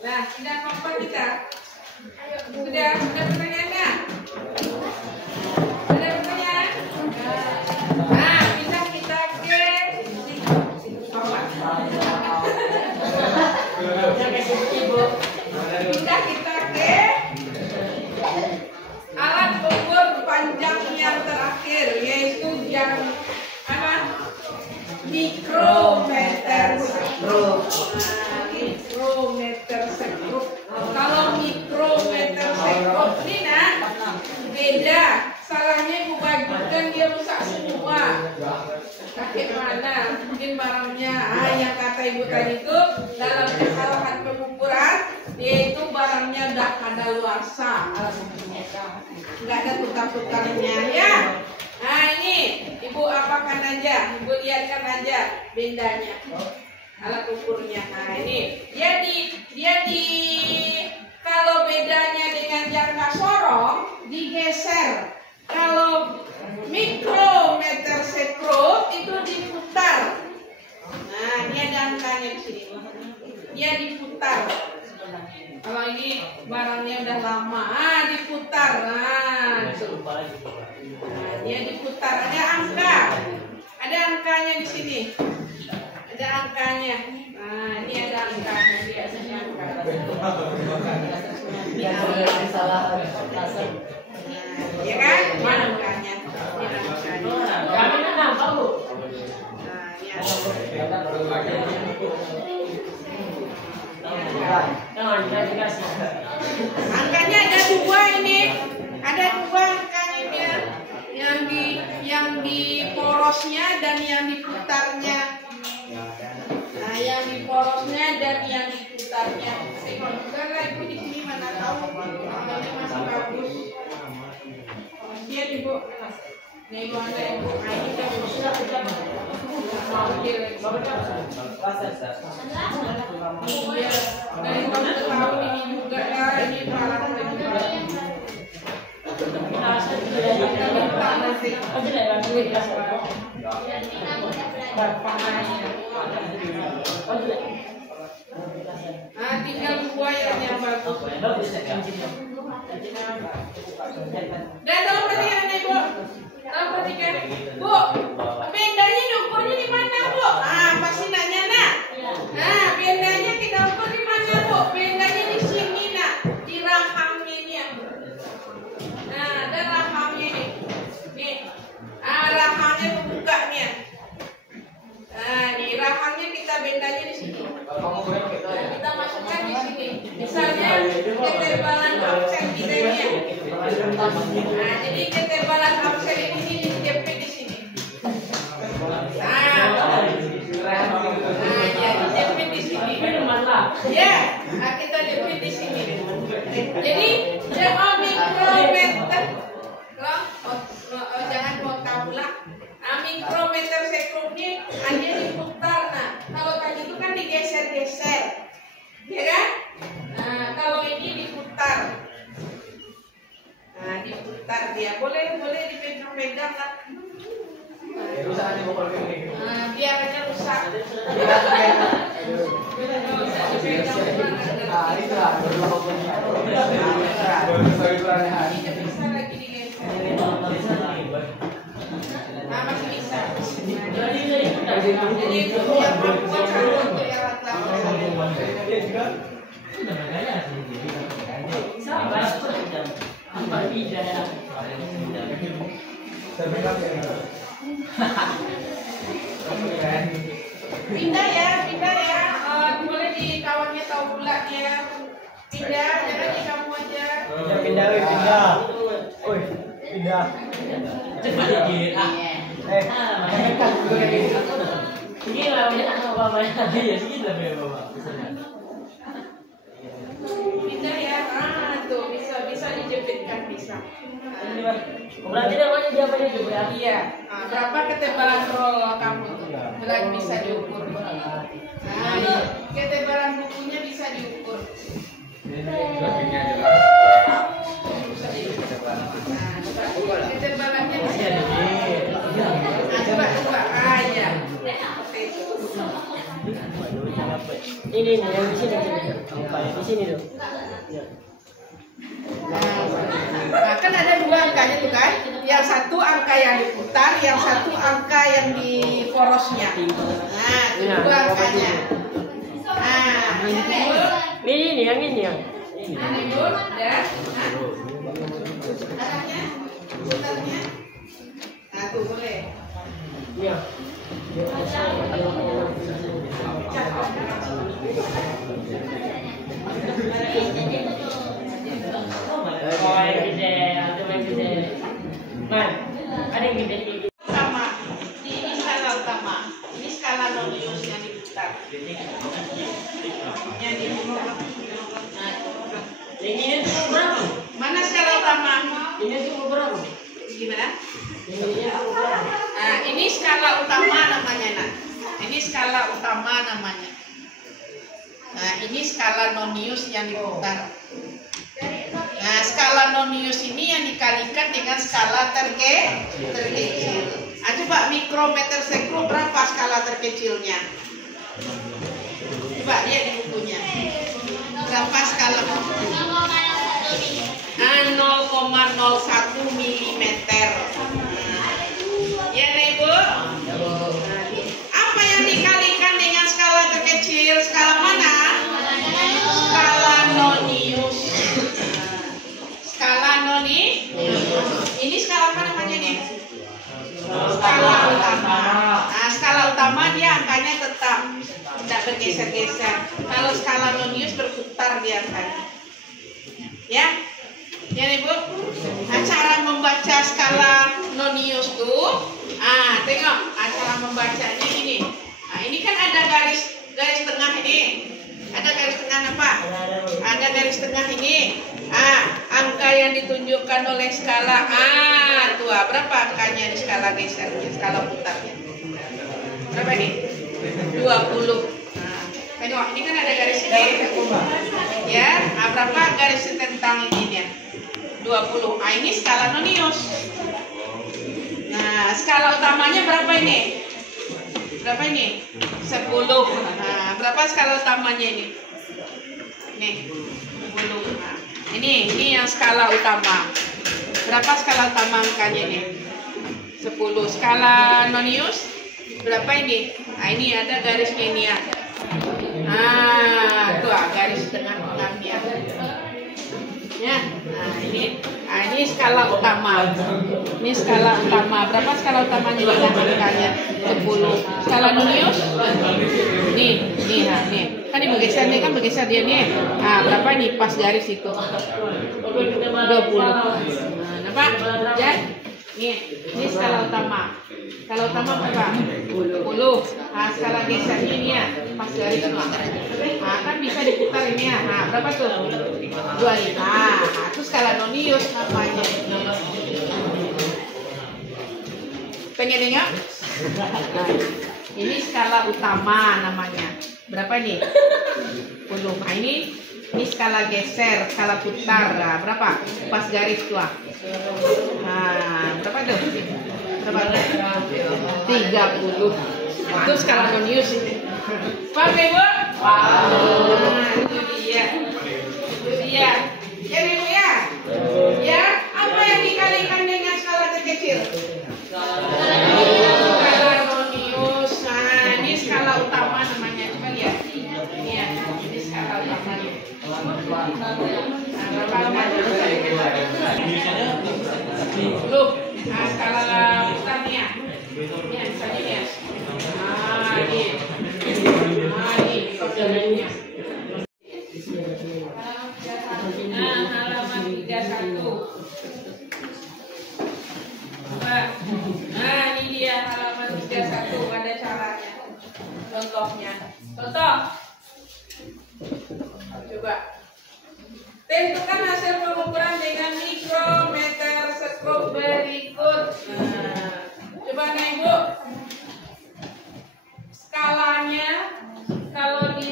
Nah, pindah kompak kita. Sudah pertanyaan nggak? Ada pertanyaan? Nah, pindah kita ke kompak. Pindah kita ke alat ukur panjang yang terakhir, yaitu yang apa? Mikrometer sekrup. Mikrometer sekrup. Kalau mikrometer sekrup ini beda. Salahnya ibu bagikan dia rusak semua. Kakek mana? Mungkin barangnya. Yang kata ibu tadi itu dalam kesalahan pengukuran, yaitu barangnya udah kadaluarsa. Nggak ada tukar-tukarnya ya. Nah ini ibu apakan aja, ibu lihatkan aja bendanya, alat ukurnya. Nah ini dia di kalau bedanya dengan jangka sorong digeser. Kalau mikrometer sekrup itu diputar. Nah ini ada angkanya di sini. Dia diputar. Kalau ini barangnya udah lama, diputar. Nah, dia diputar. Ada angka, ada angkanya di sini. Ada angkanya. Nah, ini ada angkanya. Biasanya angka. Ya kan? Ini angkanya. Ini angkanya. Kami nampak, Bu. Nah, ini angkanya ada dua ini, ada dua angkanya, yang di porosnya dan yang diputarnya. Nah, yang di porosnya dan yang diputarnya. Karena ibu di sini mana tahu, ini masih bagus. Dia ibu, nih ibu ada ibu, ini kan iya, dari kamu tahu ini juga ya, ini parah lagi. Nah, tinggal dua yang bagus. Dan tolong perhatikan ibu, tolong perhatikan, Bu. Bedanya diukurnya di mana, Bu? Ah, pasti nanya nak. Nah, bedanya kita ukur di mana, Bu? Bedanya di sini nak, di rahangnya ini ya. Nah, ada rahangnya ini. Nih, rahangnya kebuka nih ya. Nah, di rahangnya kita bedanya di sini. Nah, kita masukkan di sini. Misalnya ketebalan offset Nah, jadi ketebalan absen ini dijepit di sini. Nah, jadi jepit di sini. Ya, kita jepit di sini. Jadi jangan mikrometer, jangan mau pula. Mikrometer sekrupnya hanya diputar. Nah, kalau tadi itu kan digeser-geser, ya kan? Nah, kalau ini diputar. Nah, diputar dia. Boleh dipegang-pegang lah. Biar aja rusak. Ini bisa lagi digeser. Nah, masih bisa. Jadi itu yang perempuan sama untuk yang pindah ya. Boleh di kawannya tahu pula dia. Pindah, jangan di kamu aja. Pindah. Ini lah apa ya sih lah bapak. Pindah ya. Tuh bisa dijepitkan bisa. Berarti namanya dia apa juga ya? Iya. Berapa ketebalan roll kamu? Berarti bisa diukur. Nah, ketebalan bukunya bisa diukur. Ketebalannya bisa diukur. Coba. Ya. Ini yang di sini. Di sini tuh. Nah, kan ada dua angkanya tuh kan. Yang satu angka yang diputar, yang satu angka yang di porosnya. Nah, itu dua angkanya. Nah, Ini yang ini ya. Ini dulu, dan arahnya, putarnya. Nah, tuh boleh. Iya. Oh, yang gede, atau yang gede. Man, ada yang gede. Utama, ini skala utama. Ini skala nonius yang diputar. Yang diputar. Yang ini tuh berapa? Mana skala utama? Ini tuh berapa? Gimana? Ini tuh berapa? Nah, ini skala utama namanya, nak. Ini skala utama namanya. Nah, ini skala nonius yang diputar. Nah, skala nonius ini yang dikalikan dengan skala terkecil. Nah, coba mikrometer sekro berapa skala terkecilnya? Coba lihat di bukunya. Berapa skala? 0,01 milimeter. Ya, Ibu? Apa yang dikalikan dengan skala terkecil? Skala mana? Skala nonius. Skala nonius. Ini skala apa namanya nih? Skala utama. Nah, skala utama dia angkanya tetap, tidak bergeser-geser. Kalau skala nonius berputar dia angkanya. Ya? Ya, Ibu? Nah, cara membaca skala nonius tuh, tengok, cara membacanya ini. Nah, ini kan ada garis tengah ini. Ada garis tengah apa? Ada garis tengah ini. Angka yang ditunjukkan oleh skala tuh, berapa angkanya di skala gesernya, skala putarnya? Berapa ini? 20. Tengok, ini kan ada garis ini. Ya, berapa garis tentang ininya? 20. Ini skala nonius. Nah, skala utamanya berapa ini? Berapa ini? 10. Nah, berapa skala utamanya ini? Nih, 10. Nah, ini yang skala utama. Berapa skala utama angkanya ini? 10. Skala nonius berapa ini? Nah, ini ada garisnya ini ya. Tuh garis tengah-tengahnya. Ya. Nah, ini skala utama. Ini skala utama. Berapa skala utamanya dengan angkanya? 10. Skala nonius? Nih. Kan ini bergeser nih, kan bergeser dia nih. Nah, berapa nih pas garis itu? 20. Nah, nampak? Ya? Nih, ini skala utama. Skala utama berapa? 10. Nah, skala gesernya ini ya, pas garis semua. Nah, kan bisa diputar ini ya. Nah, berapa tuh? 25. Nah, itu skala nonius namanya. Pengen dengar? Nah, ini skala utama namanya. Berapa nih? 10. Nah, ini skala geser, skala putar. Nah, berapa? Pas garis tua. Nah, berapa tuh? Berapa? 30. Itu skala nonius ini. Paham ya, Bu? Nah, itu dia. Itu dia. Ya, Ibu ya? Ya, apa yang dikalikan dengan skala terkecil? Skala nonius. Nah, ini skala utama namanya. Coba lihat. Ini ya, ini skala utamanya. Loh, nah skala putarnya. Ini misalnya ya. Nah, ini. Nah, ini perjalanannya. Nah, halaman 31. Nah, ini dia halaman 31. Ada caranya. Contohnya. Contoh. Coba. Tentukan hasil pengukuran dengan mikrometer skop berikut. Nah, coba nih, Bu. Skalanya kalau di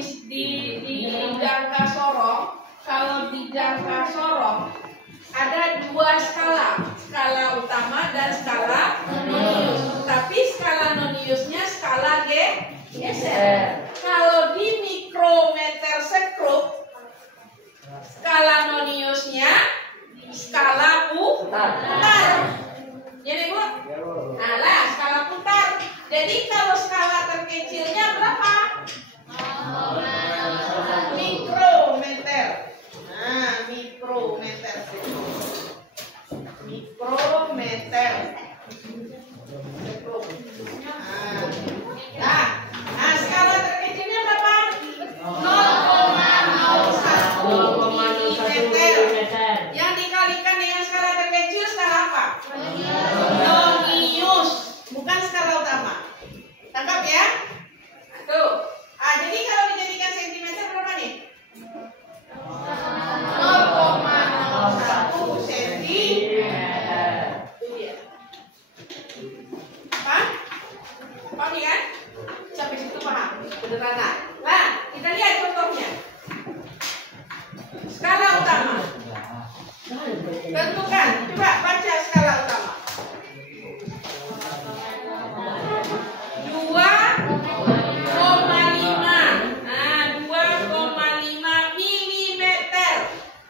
jangka sorong, kalau di jangka sorong ada 2 skala, skala utama dan skala nonius. Tapi skala noniusnya skala geser. Kalau di mikrometer skop, skala noniusnya skala putar. Jadi, Bu? Nah, lah, skala putar. Jadi kalau skala terkecilnya berapa? Mikrometer. Nah, mikrometer. Mikrometer. Nah, skala terkecilnya berapa? 0,01 meter. Yang dikalikan dengan skala terkecil skala apa? Nonius, bukan skala utama. Tangkap ya? Tuh. Jadi kalau dijadikan sentimeter berapa nih? 0,01 sentimeter. Itu dia. Paham? Paham nih kan? Sampai situ paham? Sederhana. Nah, kita lihat contohnya. Skala utama. Tentukan. Coba baca skala utama. 2,5. Nah, 2,5 milimeter.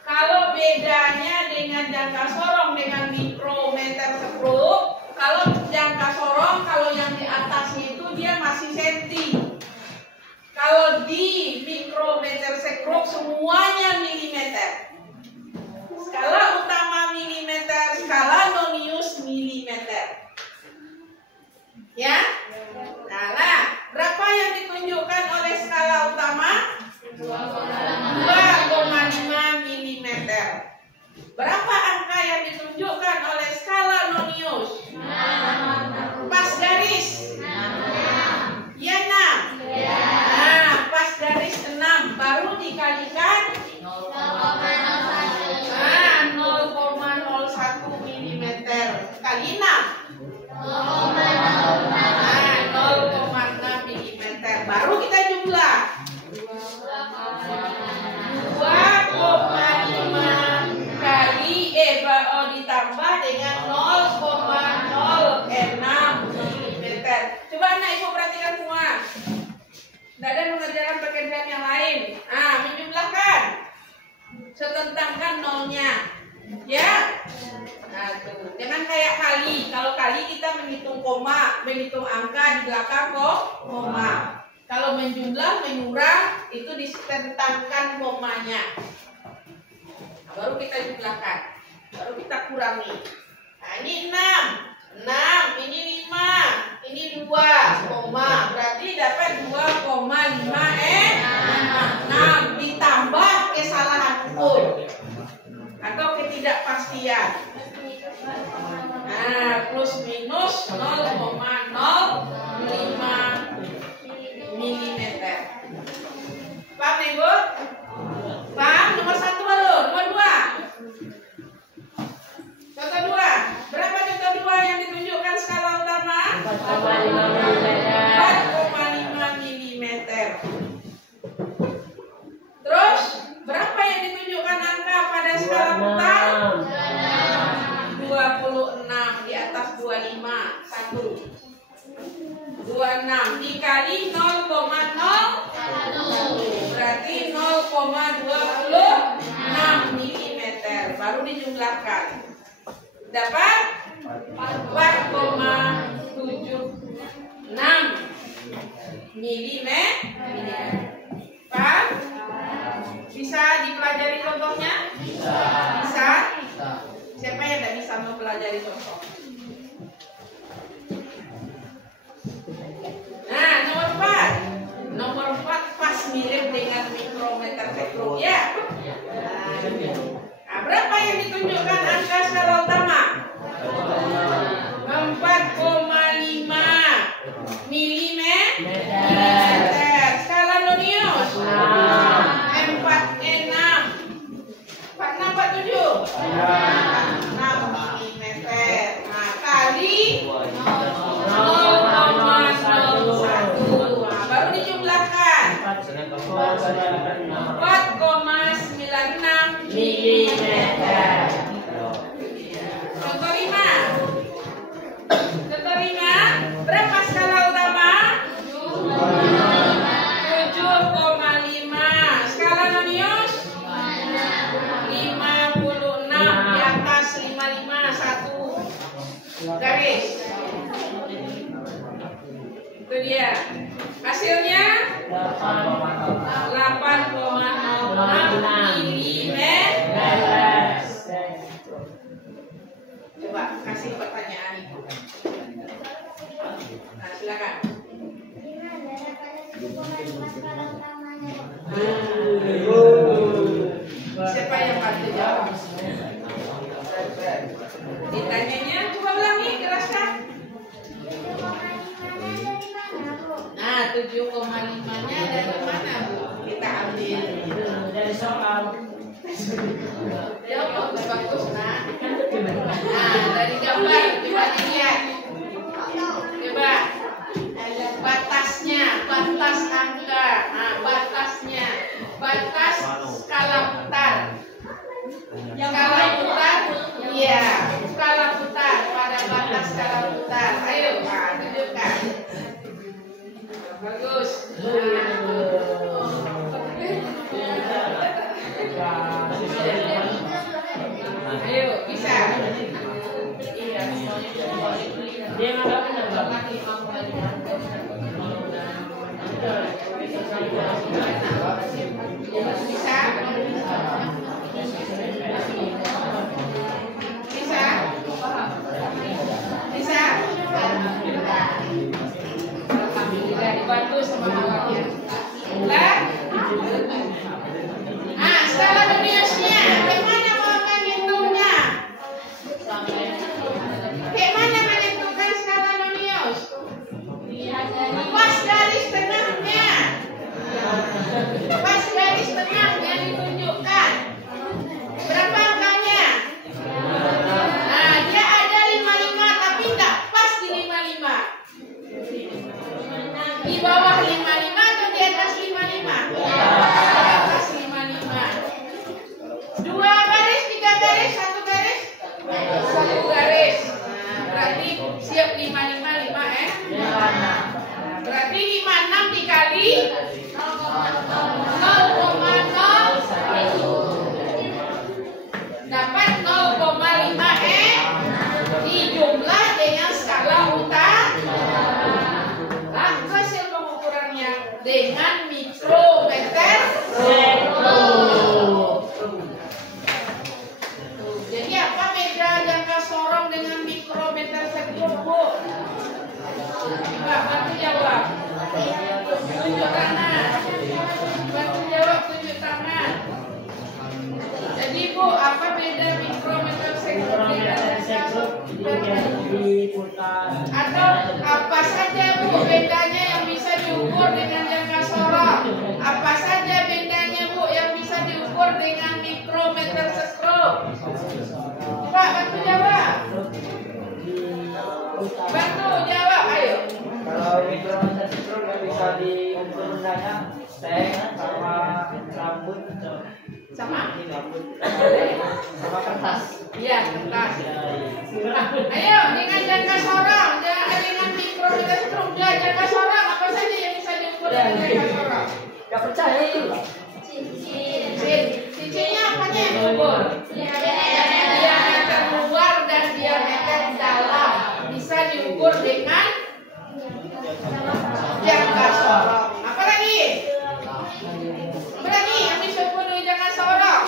Kalau bedanya dengan jangka sorong dengan mikrometer skop, kalau jangka sorong, kalau yang di atasnya itu dia masih senti. Kalau di mikrometer skop semuanya milimeter. Skala utama milimeter, skala nonius milimeter. Ya? Nah, berapa yang ditunjukkan oleh skala utama? 2,5 milimeter. Berapa angka yang ditunjukkan oleh skala nonius? Pas garis. Ya, 6. Nah, pas garis 6 baru dikalikan 0,01 milimeter kali 6. 0,6 milimeter. Baru kita jumlah 2,5 kali ditambah dengan 0,06 milimeter. Coba anak ibu perhatikan semua. Tidak ada mengerjakan pekerjaan yang lain. Menjumlahkan, setentangkan nolnya, ya. Nah, tuh. Jangan kayak kali. Kalau kali kita menghitung koma, menghitung angka di belakang koma. Kalau menjumlah, menurang, itu disentangkan komanya. Nah, baru kita jumlahkan, baru kita kurangi. Nah, ini 6, ini 5, ini 2, koma. Berarti dapat 2,5 ketidakpastian. Nah, plus minus 0,05 mm. Paham nih, Bu? Paham? Nomor 1 baru, nomor 2. Contoh 2. Berapa contoh 2 yang ditunjukkan skala utama? 4,5 mm. Terus, berapa yang ditunjukkan angka pada skala putar? 26 di atas 25. 1. 26 dikali 0,0 berarti 0,26 mm. Baru dijumlahkan. Dapat 4,76 mm. Paham? Bisa dipelajari contohnya? Bisa. Siapa yang tidak bisa mempelajari contoh? Nah, nomor 4. Nomor 4 pas mirip dengan mikrometer sekrum ya. Nah, berapa yang ditunjukkan angka skala utama? 4,5 mm. Skala Nonius 46 47 6 mm. Nah, kali 0,01. Baru dijumlahkan 4,96 mm. Contoh 5. Contoh 5. Berapa skala utama? 7,5. Skala Nonius 56 di atas 55. 1 garis. Itu dia. Hasilnya 8,06 mm. Coba kasih pertanyaan Ibu. Nah, silakan. Siapa yang bantu jawab? Ditanyanya coba ulangi keraskan. Nah, 7,5-nya dari mana, Bu? Kita ambil Dari soal. ya, bagus, nah. Nah, dari gambar coba dilihat. Coba batasnya, batas angka. Nah, batasnya, batas skala putar. Skala putar, iya, skala putar pada batas skala putar. Ayo, Pak, tunjukkan. Bagus. Ayo, bisa. Dia nggak benar Bapak. Bisa? Bisa? Bisa? Alhamdulillah dibantu sama awalnya. Lah? Ah, skala Noniusnya, bagaimana mau menghitungnya? Bagaimana menentukan skala Nonius? Pas garis tengahnya. Pas garis tengah yang ditunjukkan. Berapa angkanya? Nah, dia ada 55 tapi enggak pas di 55. Di bawah 55 atau di atas 55? Di atas 55. 2 garis, 3 garis, 1 garis? 1 garis. Nah, berarti siap 55, 5 Berarti 56 dikali 0,01 dapat 0,5 dijumlah dengan skala utama. Nah, hasil pengukurannya dengan mikrometer sekrum. Jadi apa beda jangka sorong dengan mikrometer sekrum, Bu? Coba bantu jawab. Tunjuk tangan. Bantu jawab, tunjuk tangan. Jadi Bu, apa beda mikro Atau apa saja Bu bendanya yang bisa diukur dengan jangka sorong? Apa saja bendanya Bu yang bisa diukur dengan mikrometer skop? Pak, bantu jawab. Bantu jawab, ayo. Kalau mikrometer skop yang bisa diukur bendanya tank sama rambut Sama? sama kertas. Iya, kertas. Ayo, dengan jangka sorong, dengan mikrometer skop, jangka sorong apa saja yang bisa diukur dengan jangka sorong? Gak percaya itu. Cincinnya apanya yang diukur? Diameter luar dan diameter dalam bisa diukur dengan jangka sorong. Apa lagi? Apa lagi yang bisa diukur dengan jangka sorong?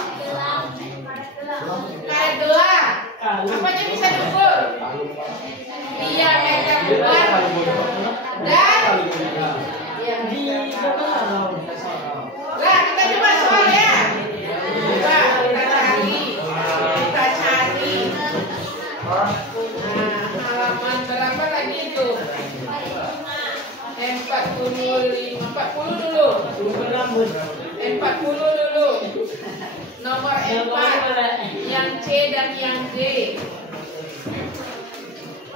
Kayak gelang. Apanya bisa diukur? Diameter luar dan lah kita coba soal ya. Coba kita cari. Nah, halaman berapa lagi itu? 40 dulu. 40 dulu. Nomor 4 yang C dan yang D.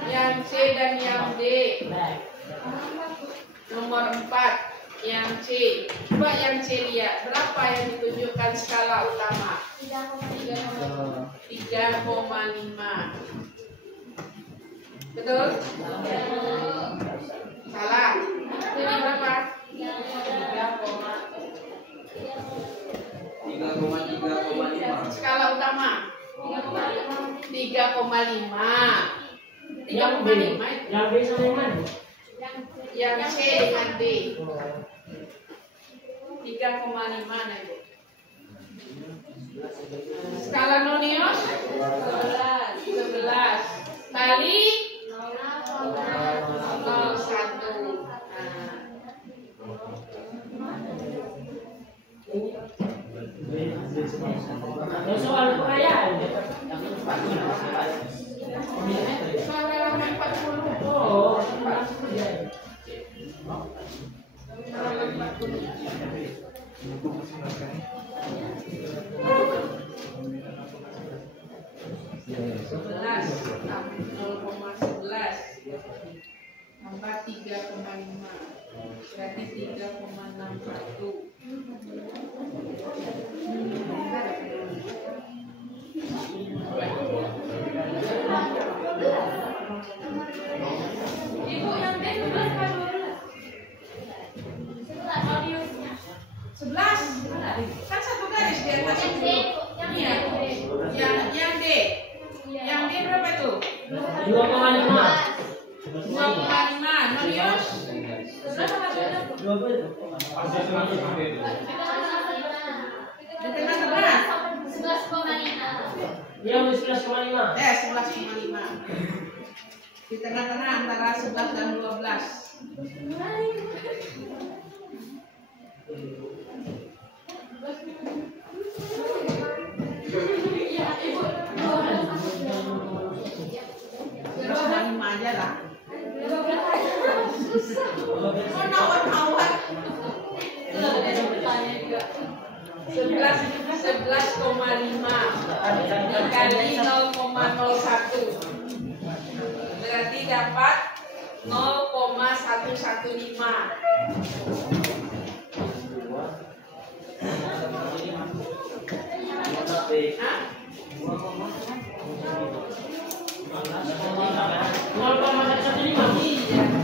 Yang C dan yang D. Nomor 4 yang C. Coba yang C lihat berapa yang ditunjukkan skala utama? 3,5. Betul? Salah. Ini berapa? 3,5. Skala utama 3,5. 3,5 Yang B sama yang mana? yang C dengan D. 3,5 nanti. Skala nonius 11 kali 0,1. Soal perayaan. Soal 40. Oh, Sebelas tambah 0,11 tambah 3,5 berarti 3,61. Ibu yang D 11 kan satu garis di atas itu. Iya. Yang D. Yang D berapa tuh? 2,5. 2,5. Nonius? Di tengah-tengah. Yang 11,5. 11,5. Di tengah-tengah antara 11 dan 12. Aja lah. Mau nawar-nawar. 11,5 dikali 0,01 berarti dapat 0,115. Hah? 0,115.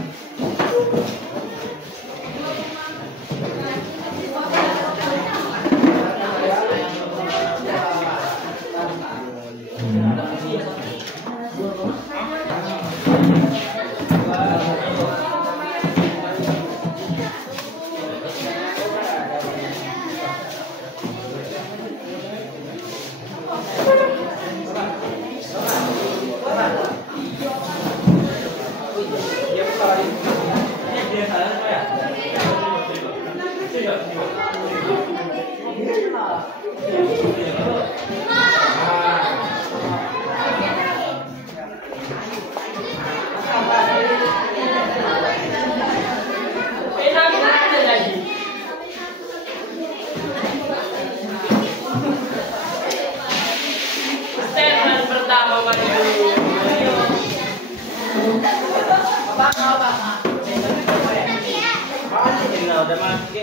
udah masuk.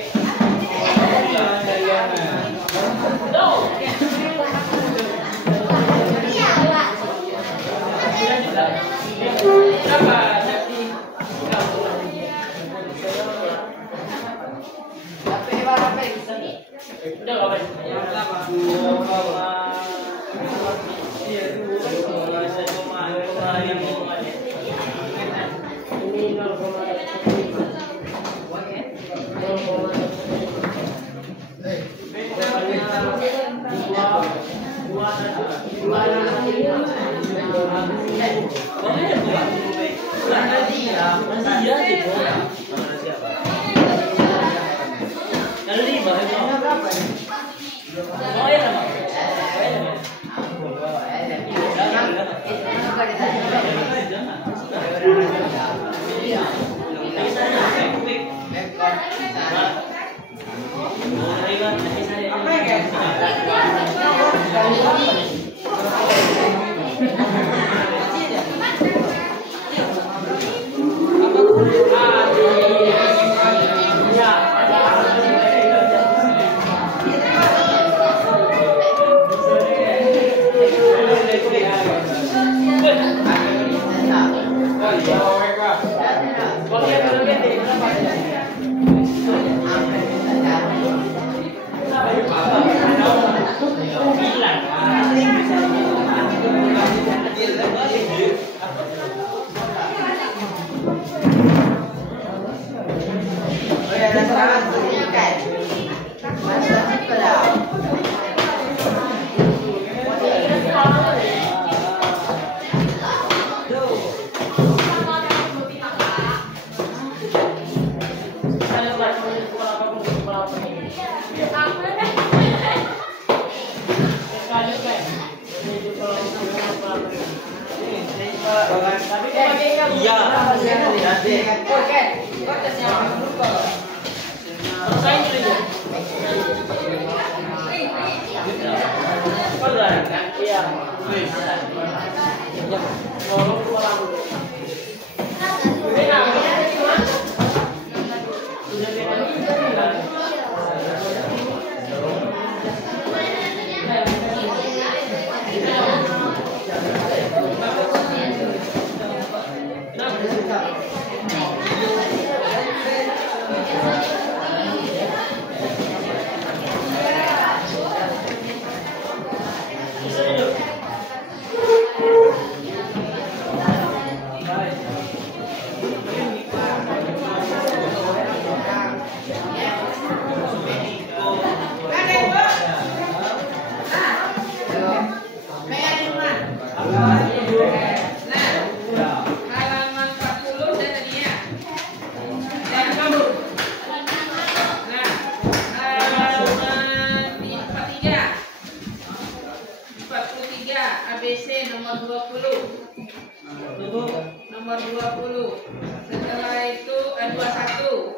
Nomor 20. Setelah itu 21.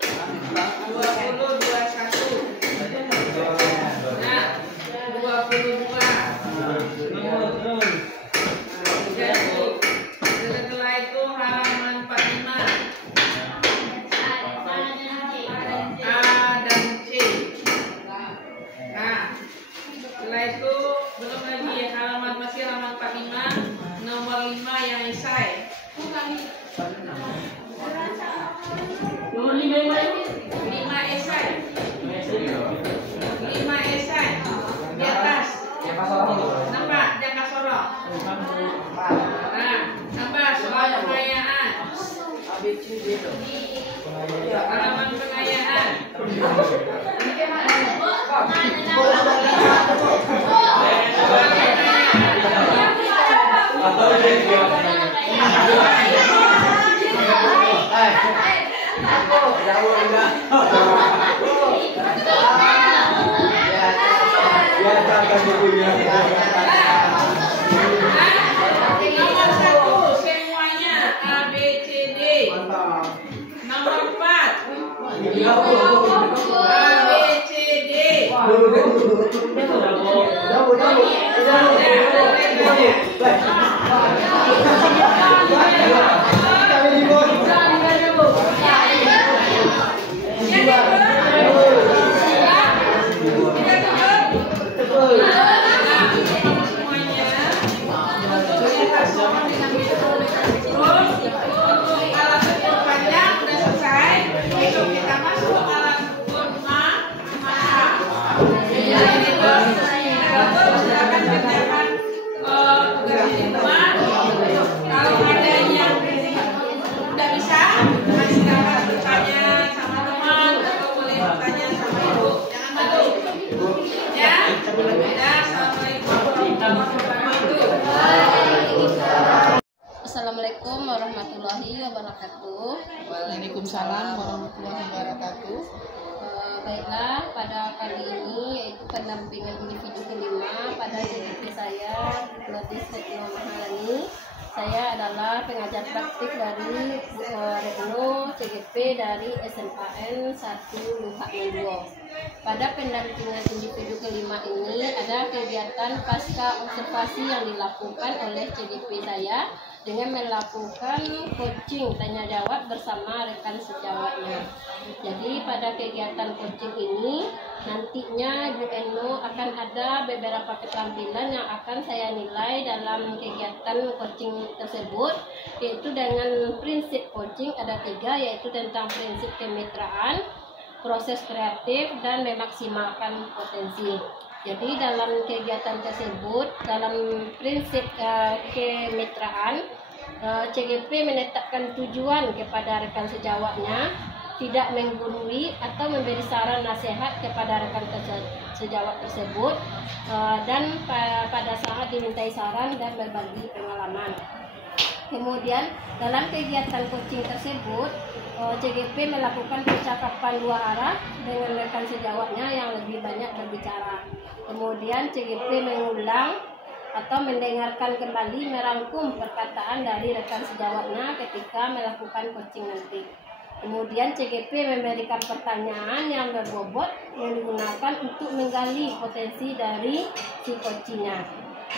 20 21. Nah, 22. Setelah itu halaman 45. A dan C. Nah, setelah itu belum lagi halaman masih halaman 45. Nomor 5 yang esai. Nomor 5 esai. 5 esai. Di atas. Nampak jangka sorong. Nah, nampak soal pengayaan. Halaman pengayaan. Nomor 1 semuanya A B C D. Nomor 4 A B C D. Silakan kerjakan tugas di rumah. Kalau ada yang tidak bisa, silakan bertanya sama teman atau boleh bertanya sama ibu. Jangan malu. Ya. Assalamualaikum warahmatullahi wabarakatuh. Assalamualaikum warahmatullahi wabarakatuh. Waalaikumsalam warahmatullahi wabarakatuh. Baiklah, pada kali ini yaitu pendampingan individu kelima pada CGP saya, Notis Setio Mahalani. Saya adalah pengajar praktik dari Retno CGP dari SMAN 1 Luhak Menduo. Pada pendampingan individu kelima ini ada kegiatan pasca observasi yang dilakukan oleh CGP saya dengan melakukan coaching tanya jawab bersama rekan sejawatnya. Jadi pada kegiatan coaching ini nantinya Bu Eno akan ada beberapa keterampilan yang akan saya nilai dalam kegiatan coaching tersebut, yaitu dengan prinsip coaching ada 3, yaitu tentang prinsip kemitraan, proses kreatif, dan memaksimalkan potensi. Jadi dalam kegiatan tersebut, dalam prinsip kemitraan, CGP menetapkan tujuan kepada rekan sejawatnya, tidak menggurui atau memberi saran nasihat kepada rekan sejawat tersebut, dan pada saat dimintai saran dan berbagi pengalaman. Kemudian dalam kegiatan coaching tersebut, CGP melakukan percakapan 2 arah dengan rekan sejawatnya yang lebih banyak berbicara. Kemudian CGP mengulang atau mendengarkan kembali merangkum perkataan dari rekan sejawatnya ketika melakukan coaching nanti. Kemudian CGP memberikan pertanyaan yang berbobot yang digunakan untuk menggali potensi dari si coachingnya.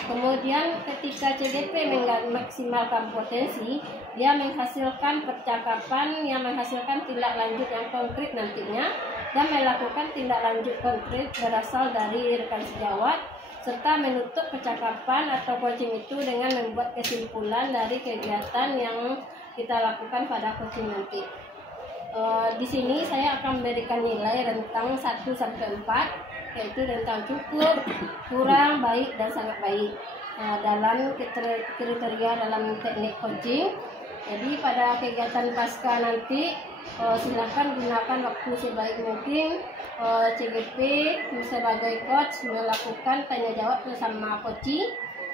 Kemudian ketika CGP memaksimalkan potensi, dia menghasilkan percakapan yang menghasilkan tindak lanjut yang konkret nantinya, dan melakukan tindak lanjut konkret berasal dari rekan sejawat, serta menutup percakapan atau coaching itu dengan membuat kesimpulan dari kegiatan yang kita lakukan pada coaching nanti. Di sini saya akan memberikan nilai rentang 1 sampai 4, yaitu tentang cukup, kurang, baik, dan sangat baik. Dalam kriteria dalam teknik coaching. Jadi pada kegiatan pasca nanti silakan gunakan waktu sebaik mungkin. CGP sebagai coach melakukan tanya jawab bersama coachee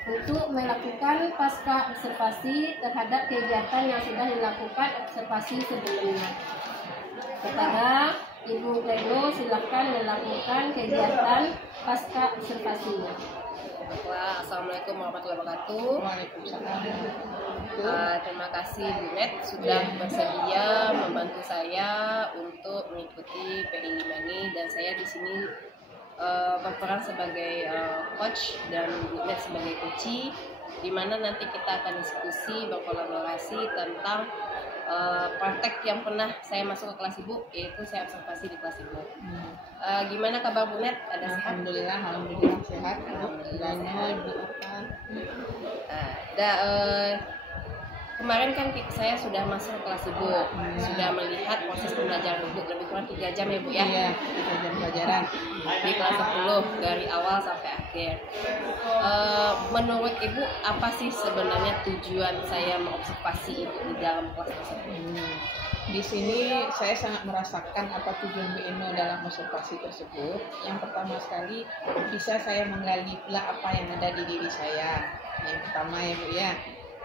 untuk melakukan pasca observasi terhadap kegiatan yang sudah dilakukan observasi sebelumnya. Kepada Ibu Retno silakan melakukan kegiatan pasca observasinya. Assalamualaikum warahmatullahi wabarakatuh. Waalaikumsalam. Terima kasih Bu Net sudah bersedia membantu saya untuk mengikuti PI 5 ini, dan saya di sini berperan sebagai coach dan Bu Net sebagai coachee, di mana nanti kita akan diskusi berkolaborasi tentang praktek yang pernah saya masuk ke kelas Ibu, yaitu saya observasi di kelas Ibu. Gimana kabar Bu Net? Ada sehat? Alhamdulillah sehat. Kemarin kan saya sudah masuk ke kelas Ibu, sudah melihat proses pembelajaran Ibu lebih kurang 3 jam ya Bu ya? Iya, 3 jam pelajaran di kelas 10 dari awal sampai akhir. Menurut Ibu apa sih sebenarnya tujuan saya mengobservasi Ibu di dalam kelas tersebut? Di sini saya sangat merasakan apa tujuan Bu Eno dalam observasi tersebut. Yang pertama sekali bisa saya menggali pula apa yang ada di diri saya. Yang pertama ya Bu ya,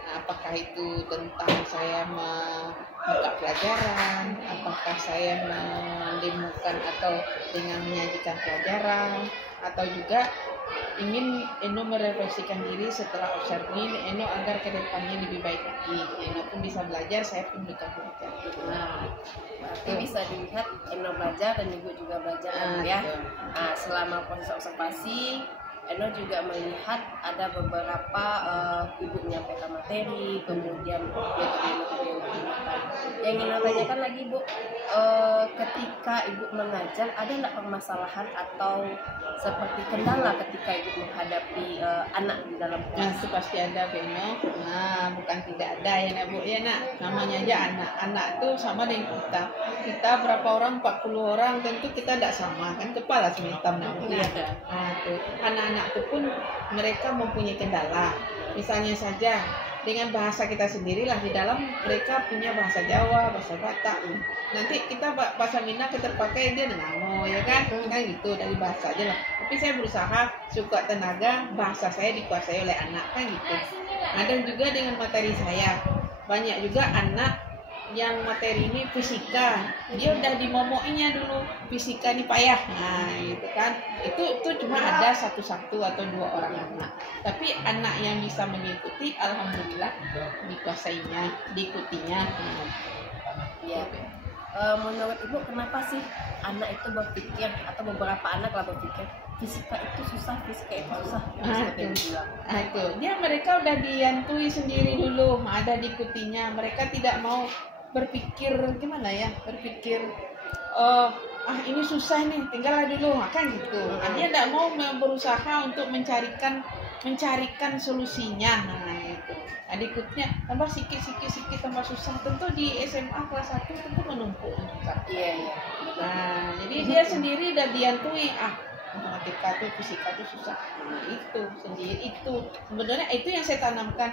apakah itu tentang saya membuka pelajaran, apakah saya mendemokan atau dengan menyajikan pelajaran, atau juga ingin Eno merefleksikan diri setelah observasi Eno agar kedepannya lebih baik lagi. Eno pun bisa belajar, saya pun bisa belajar. Nah, berarti bisa dilihat Eno belajar dan Ibu juga belajar ya. Nah, selama proses observasi Eno juga melihat ada beberapa ibu menyampaikan materi, kemudian metode-metode yang digunakan. Yang ingin saya tanyakan lagi Bu, ketika ibu mengajar ada nggak permasalahan atau seperti kendala ketika ibu menghadapi anak di dalam Nah, kelas? itu pasti ada Beno. Nah, bukan tidak ada ya nak Bu ya nak. Namanya aja anak tuh sama dengan kita. Kita berapa orang? 40 orang, tentu kita tidak sama kan, kepala sehitam nak Bu. Iya. Nah, tuh anak-anak itu pun mereka mempunyai kendala. Misalnya saja dengan bahasa kita sendirilah, di dalam mereka punya bahasa Jawa, bahasa Batak. Nanti kita bahasa Minang terpakai dia dengan ya kan? Kan gitu dari bahasa aja lah. Tapi saya berusaha suka tenaga bahasa saya dikuasai oleh anak kan gitu. Nah, dan juga dengan materi saya banyak juga anak yang materi ini fisika, dia udah dimomoinya dulu fisika ini payah, nah gitu kan. Itu cuma ada satu atau 2 orang anak, tapi anak yang bisa mengikuti alhamdulillah dikuasainya, diikutinya. Iya. Menurut Ibu kenapa sih anak itu berpikir atau beberapa anak lah berpikir fisika itu susah? Seperti yang dibilang. Nah itu dia, mereka udah diantui sendiri dulu, ada diikutinya. Mereka tidak mau berpikir gimana ya, berpikir ini susah nih, tinggallah dulu, kan gitu. Dia tidak mau berusaha untuk mencarikan solusinya. Nah itu, adikutnya tambah sikit tambah susah. Tentu di SMA kelas 1 tentu menumpuk. Iya. Nah jadi dia sendiri udah diantui, matematika tuh, fisika tuh susah. Nah itu sendiri, itu sebenarnya itu yang saya tanamkan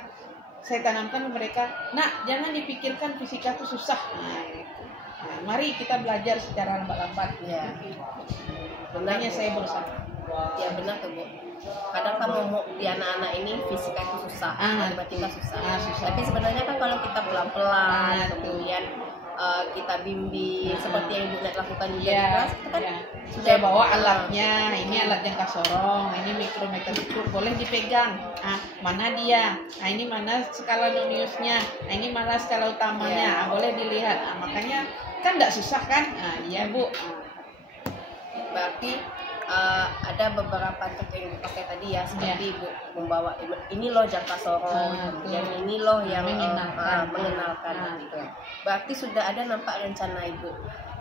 ke mereka. Nah, jangan dipikirkan fisika itu susah. Nah, itu. Nah, mari kita belajar secara lambat-lambat. Ya. Makanya saya berusaha. Ya benar tuh Bu. Kadang kan mau di anak-anak ini fisika itu susah, matematika susah. susah. Tapi sebenarnya kan kalau kita pelan-pelan, Nah, kemudian kita bimbing seperti yang Ibu Net lakukan juga di Iya, kelas, itu kan iya. sudah Saya bawa alatnya, ini alat jangka sorong, ini mikrometer ukur, boleh dipegang. Mana dia? Nah, ini mana skala noniusnya? Nah, ini mana skala utamanya? Boleh dilihat. Makanya kan tidak susah kan? Nah, iya Bu. berarti ada beberapa trik yang dipakai tadi ya, seperti Ibu membawa ini loh jangka sorong, kemudian ini loh yang mengenalkan gitu. Berarti sudah ada nampak rencana Ibu.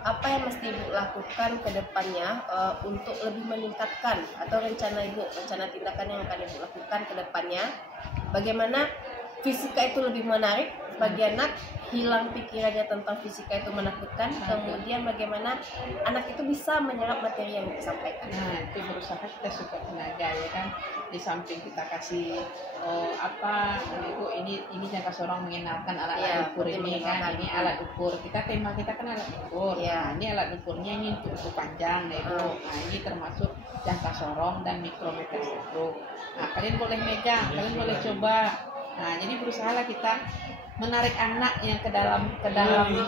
Apa yang mesti Ibu lakukan ke depannya untuk lebih meningkatkan, atau rencana tindakan yang akan Ibu lakukan ke depannya, bagaimana fisika itu lebih menarik bagi anak, hilang pikirannya tentang fisika itu menakutkan, kemudian bagaimana anak itu bisa menyerap materi yang disampaikan. Nah, itu berusaha kita suka tenaga ya kan. Di samping kita kasih Ibu, ini jangka sorong mengenalkan alat ukur ini kan. Ini alat ukur. Tema kita kan alat ukur. Nah, ini alat ukurnya ini untuk ukur panjang ya Ibu. Nah, ini termasuk jangka sorong dan mikrometer stroke. Nah, kalian boleh megang, kalian boleh coba. Nah, jadi berusahalah kita menarik anak yang ke dalam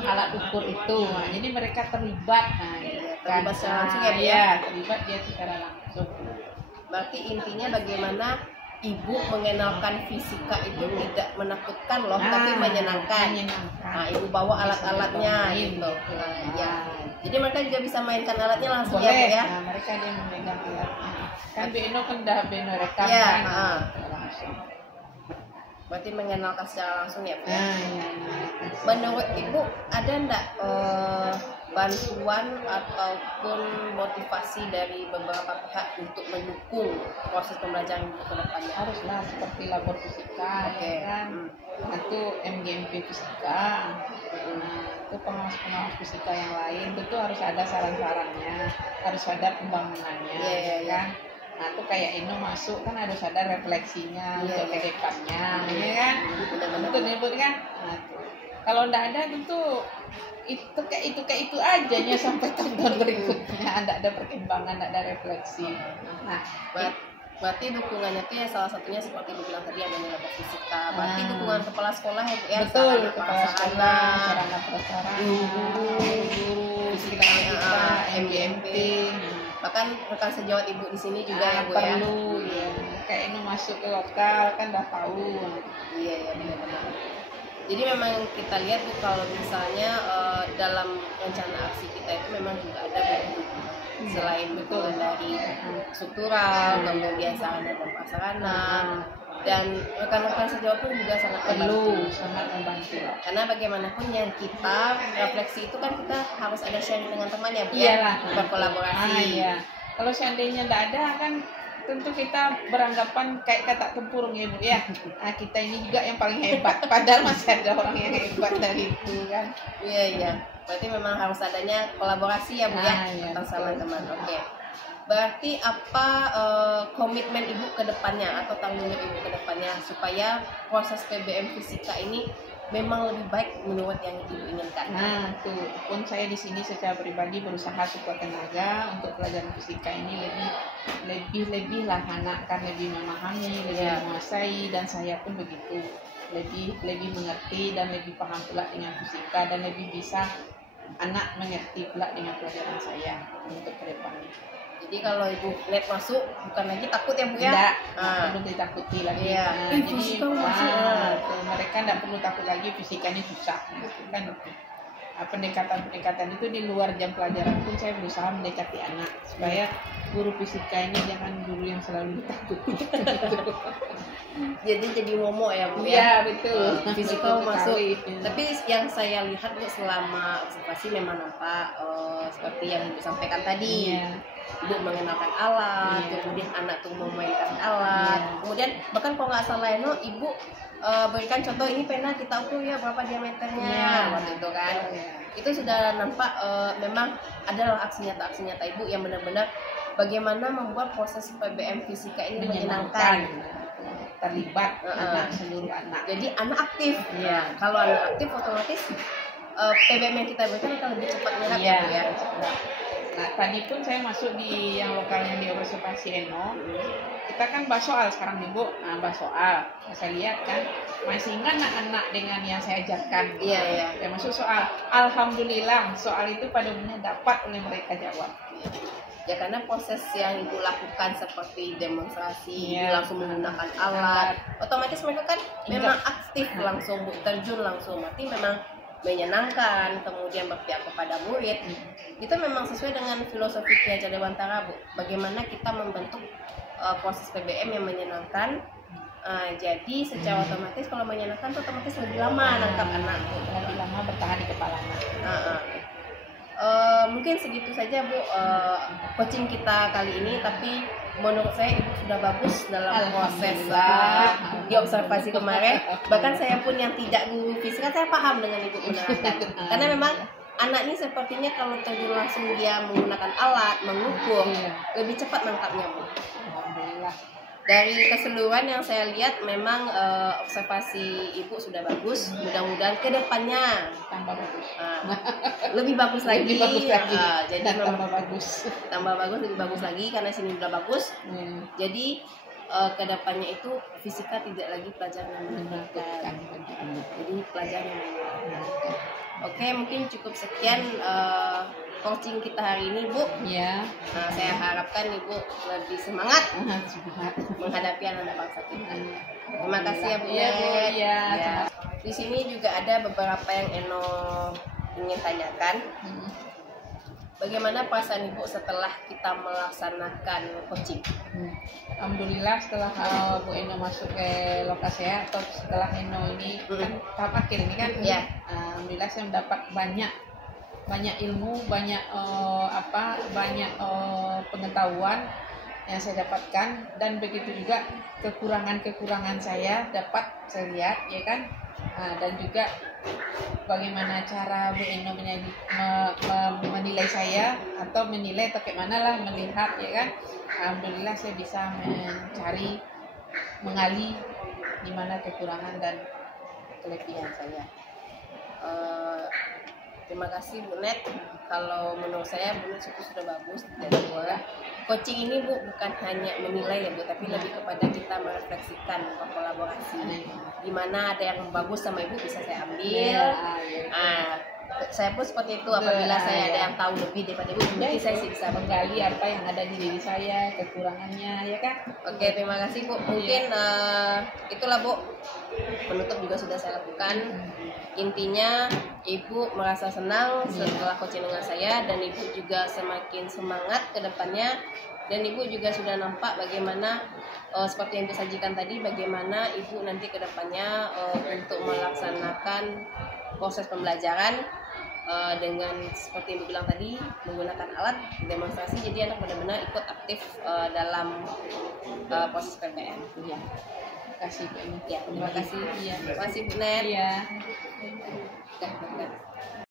alat ukur itu. Nah, jadi mereka terlibat. Nah, terlibat secara langsung ya, Bu? Ya, terlibat dia secara langsung. Berarti intinya bagaimana Ibu mengenalkan fisika itu tidak menakutkan loh, tapi menyenangkan. Nah, Ibu bawa alat-alatnya gitu. Ya. Jadi mereka juga bisa mainkan alatnya langsung ya, Bu ya. Nah, mereka dia memegang alatnya. Kan Beno kan udah Beno rekam Ya, kan. Langsung. Berarti mengenalkan secara langsung ya, Bu. Iya. Menurut Ibu ada enggak bantuan ataupun motivasi dari beberapa pihak untuk mendukung proses pembelajaran ke depannya? Haruslah seperti labor fisika, ya kan. Itu MGMP fisika. Nah, itu pengawas fisika yang lain, itu harus ada saran-sarannya, harus ada pembangunannya, kan. Nah, itu kayak Eno masuk kan harus ada refleksinya, untuk ke depannya, ya kan. Betul nyebut kan. Nah, kalau enggak ada tentu itu kayak itu ajanya sampai tahun berikutnya, enggak ada perkembangan, enggak ada refleksi. Nah, berarti dukungannya itu ya salah satunya seperti dibilang tadi ada labor fisika. Berarti dukungan kepala sekolah ya, Bu ya. Betul, kepala sekolah, sarana prasarana, guru, fisika kita, MGMP. Bahkan rekan sejawat Ibu di sini juga ya, Bu ya. Perlu ya. Kayak ini masuk ke lokal kan udah tahu. Iya benar-benar. Jadi memang kita lihat Bu, kalau misalnya dalam rencana aksi kita itu memang juga ada Bu, selain betul dari struktural, kemudian sarana dan prasarana, dan rekan-rekan sejawat pun juga sangat Perlu membantu. sangat membantu. Karena bagaimanapun yang kita refleksi itu kan kita harus ada sharing dengan teman ya Bu, Iyalah. ya, berkolaborasi. Iya. Kalau seandainya tidak ada kan tentu kita beranggapan kayak kata tempurung ya Bu ya. Nah, kita ini juga yang paling hebat. Padahal masih ada orang yang hebat dari itu kan. Iya iya. Berarti memang harus adanya kolaborasi ya Bu ya, Iya, antar betul. sama teman. Oke. Berarti apa komitmen Ibu ke depannya atau tanggung jawab Ibu ke depannya supaya proses PBM fisika ini memang lebih baik menurut yang Ibu inginkan? Nah, tuh pun saya di sini secara pribadi berusaha sekuat tenaga untuk pelajaran fisika ini lebih lah anak kan lebih memahami, lebih Iya. menguasai, dan saya pun begitu lebih mengerti dan lebih paham pula dengan fisika, dan lebih bisa anak mengerti pula dengan pelajaran saya untuk ke depannya. Jadi kalau Ibu net masuk bukan lagi takut ya Bu ya? Tidak, Ah. perlu ditakuti lagi. Iya. Nah, Ih, jadi fisika masuk. tuh, mereka tidak perlu takut lagi fisika ini susah, gitu kan. Pendekatan-pendekatan itu di luar jam pelajaran pun saya berusaha mendekati anak supaya guru fisika ini jangan guru yang selalu ditakuti. Jadi momok ya Bu ya? Iya betul. Fisika Betul masuk. sekali. Tapi yang saya lihat Bu selama observasi memang nampak seperti yang Ibu sampaikan tadi. Iya. Ibu mengenalkan alat, Iya. kemudian anak tuh memainkan alat, Iya. kemudian bahkan kalau nggak salah Eno, Ibu berikan contoh ini pena kita ukur ya berapa diameternya, Iya. waktu itu kan. Iya. Itu sudah nampak memang adalah aksi nyata Ibu yang benar-benar bagaimana membuat proses PBM fisika ini menyenangkan. Terlibat anak, seluruh anak. Jadi anak aktif. Iya. Kalau anak aktif otomatis PBM yang kita berikan akan lebih cepat menyerap Iya. ya. Nah, tadi pun saya masuk di yang lokalnya di observasi Eno. Kita kan bahas soal sekarang nih Bu. Nah, bahas soal. Saya lihat kan masih ingat anak-anak dengan yang saya ajarkan. Iya, iya. Ya masuk soal. Alhamdulillah soal itu pada umumnya dapat oleh mereka jawab. Ya karena proses yang Ibu lakukan seperti demonstrasi, Iya. langsung menggunakan alat, otomatis mereka kan memang aktif langsung Bu, terjun langsung, berarti memang menyenangkan, kemudian berpihak kepada murid. Itu memang sesuai dengan filosofi Ki Hajar Dewantara Bu. Bagaimana kita membentuk proses PBM yang menyenangkan. Jadi secara otomatis kalau menyenangkan itu otomatis lebih lama nangkap anak Bu. Lebih lama bertahan di kepala anak. Mungkin segitu saja Bu coaching kita kali ini, tapi menurut saya Ibu sudah bagus dalam proses di observasi kemarin. Bahkan saya pun yang tidak guru fisika saya paham dengan Ibu menerangkan. Karena memang anak ini sepertinya kalau terjun langsung dia menggunakan alat, mengukur, lebih cepat nangkapnya Bu. Alhamdulillah. Dari keseluruhan yang saya lihat memang observasi Ibu sudah bagus. Mudah-mudahan ke depannya Tambah bagus. lebih bagus lagi. Lebih bagus lagi. Jadi Dan memang tambah bagus. tambah bagus, lebih bagus lagi karena sini udah bagus. Jadi ke depannya itu fisika tidak lagi pelajaran yang menyenangkan. Jadi pelajaran yang menyenangkan. Oke, mungkin cukup sekian coaching kita hari ini Bu. Ya. Nah, saya harapkan Ibu lebih semangat Semangat. menghadapi anak bangsa kita. Terima kasih ya Bu. Iya, Bu. Net. Iya, Ya. Di sini juga ada beberapa yang Eno ingin tanyakan. Bagaimana perasaan Ibu setelah kita melaksanakan coaching? Alhamdulillah setelah Bu Eno masuk ke lokasi saya, atau setelah Eno ini kan tahap akhir ini kan, Iya. Alhamdulillah saya mendapat banyak ilmu, banyak pengetahuan yang saya dapatkan, dan begitu juga kekurangan saya dapat saya lihat ya kan. Dan juga bagaimana cara Bu Eno menilai saya atau kayak mana lah melihat ya kan. Alhamdulillah saya bisa mengali di mana kekurangan dan kelebihan saya. Terima kasih Bu Net. Kalau menurut saya Bu Net itu sudah bagus dan boleh. Coaching ini Bu bukan hanya menilai ya Bu, tapi lebih kepada kita merefleksikan, berkolaborasi. Di mana ada yang bagus sama Ibu bisa saya ambil. saya pun seperti itu, apabila saya ada yang tahu lebih daripada ibu, mungkin saya sih bisa menggali apa yang ada di diri saya, kekurangannya, ya kan? Oke, terima kasih Bu. Mungkin itulah Bu, penutup juga sudah saya lakukan. Intinya Ibu merasa senang setelah coaching dengan saya, dan Ibu juga semakin semangat ke depannya, dan Ibu juga sudah nampak bagaimana seperti yang disajikan tadi, bagaimana Ibu nanti ke depannya untuk melaksanakan proses pembelajaran dengan seperti yang Ibu bilang tadi, menggunakan alat demonstrasi, jadi anak benar-benar ikut aktif dalam proses PPM. Iya. Terima kasih Bu. Ya, terima kasih. Iya. Terima kasih Bu Net. Iya. Udah.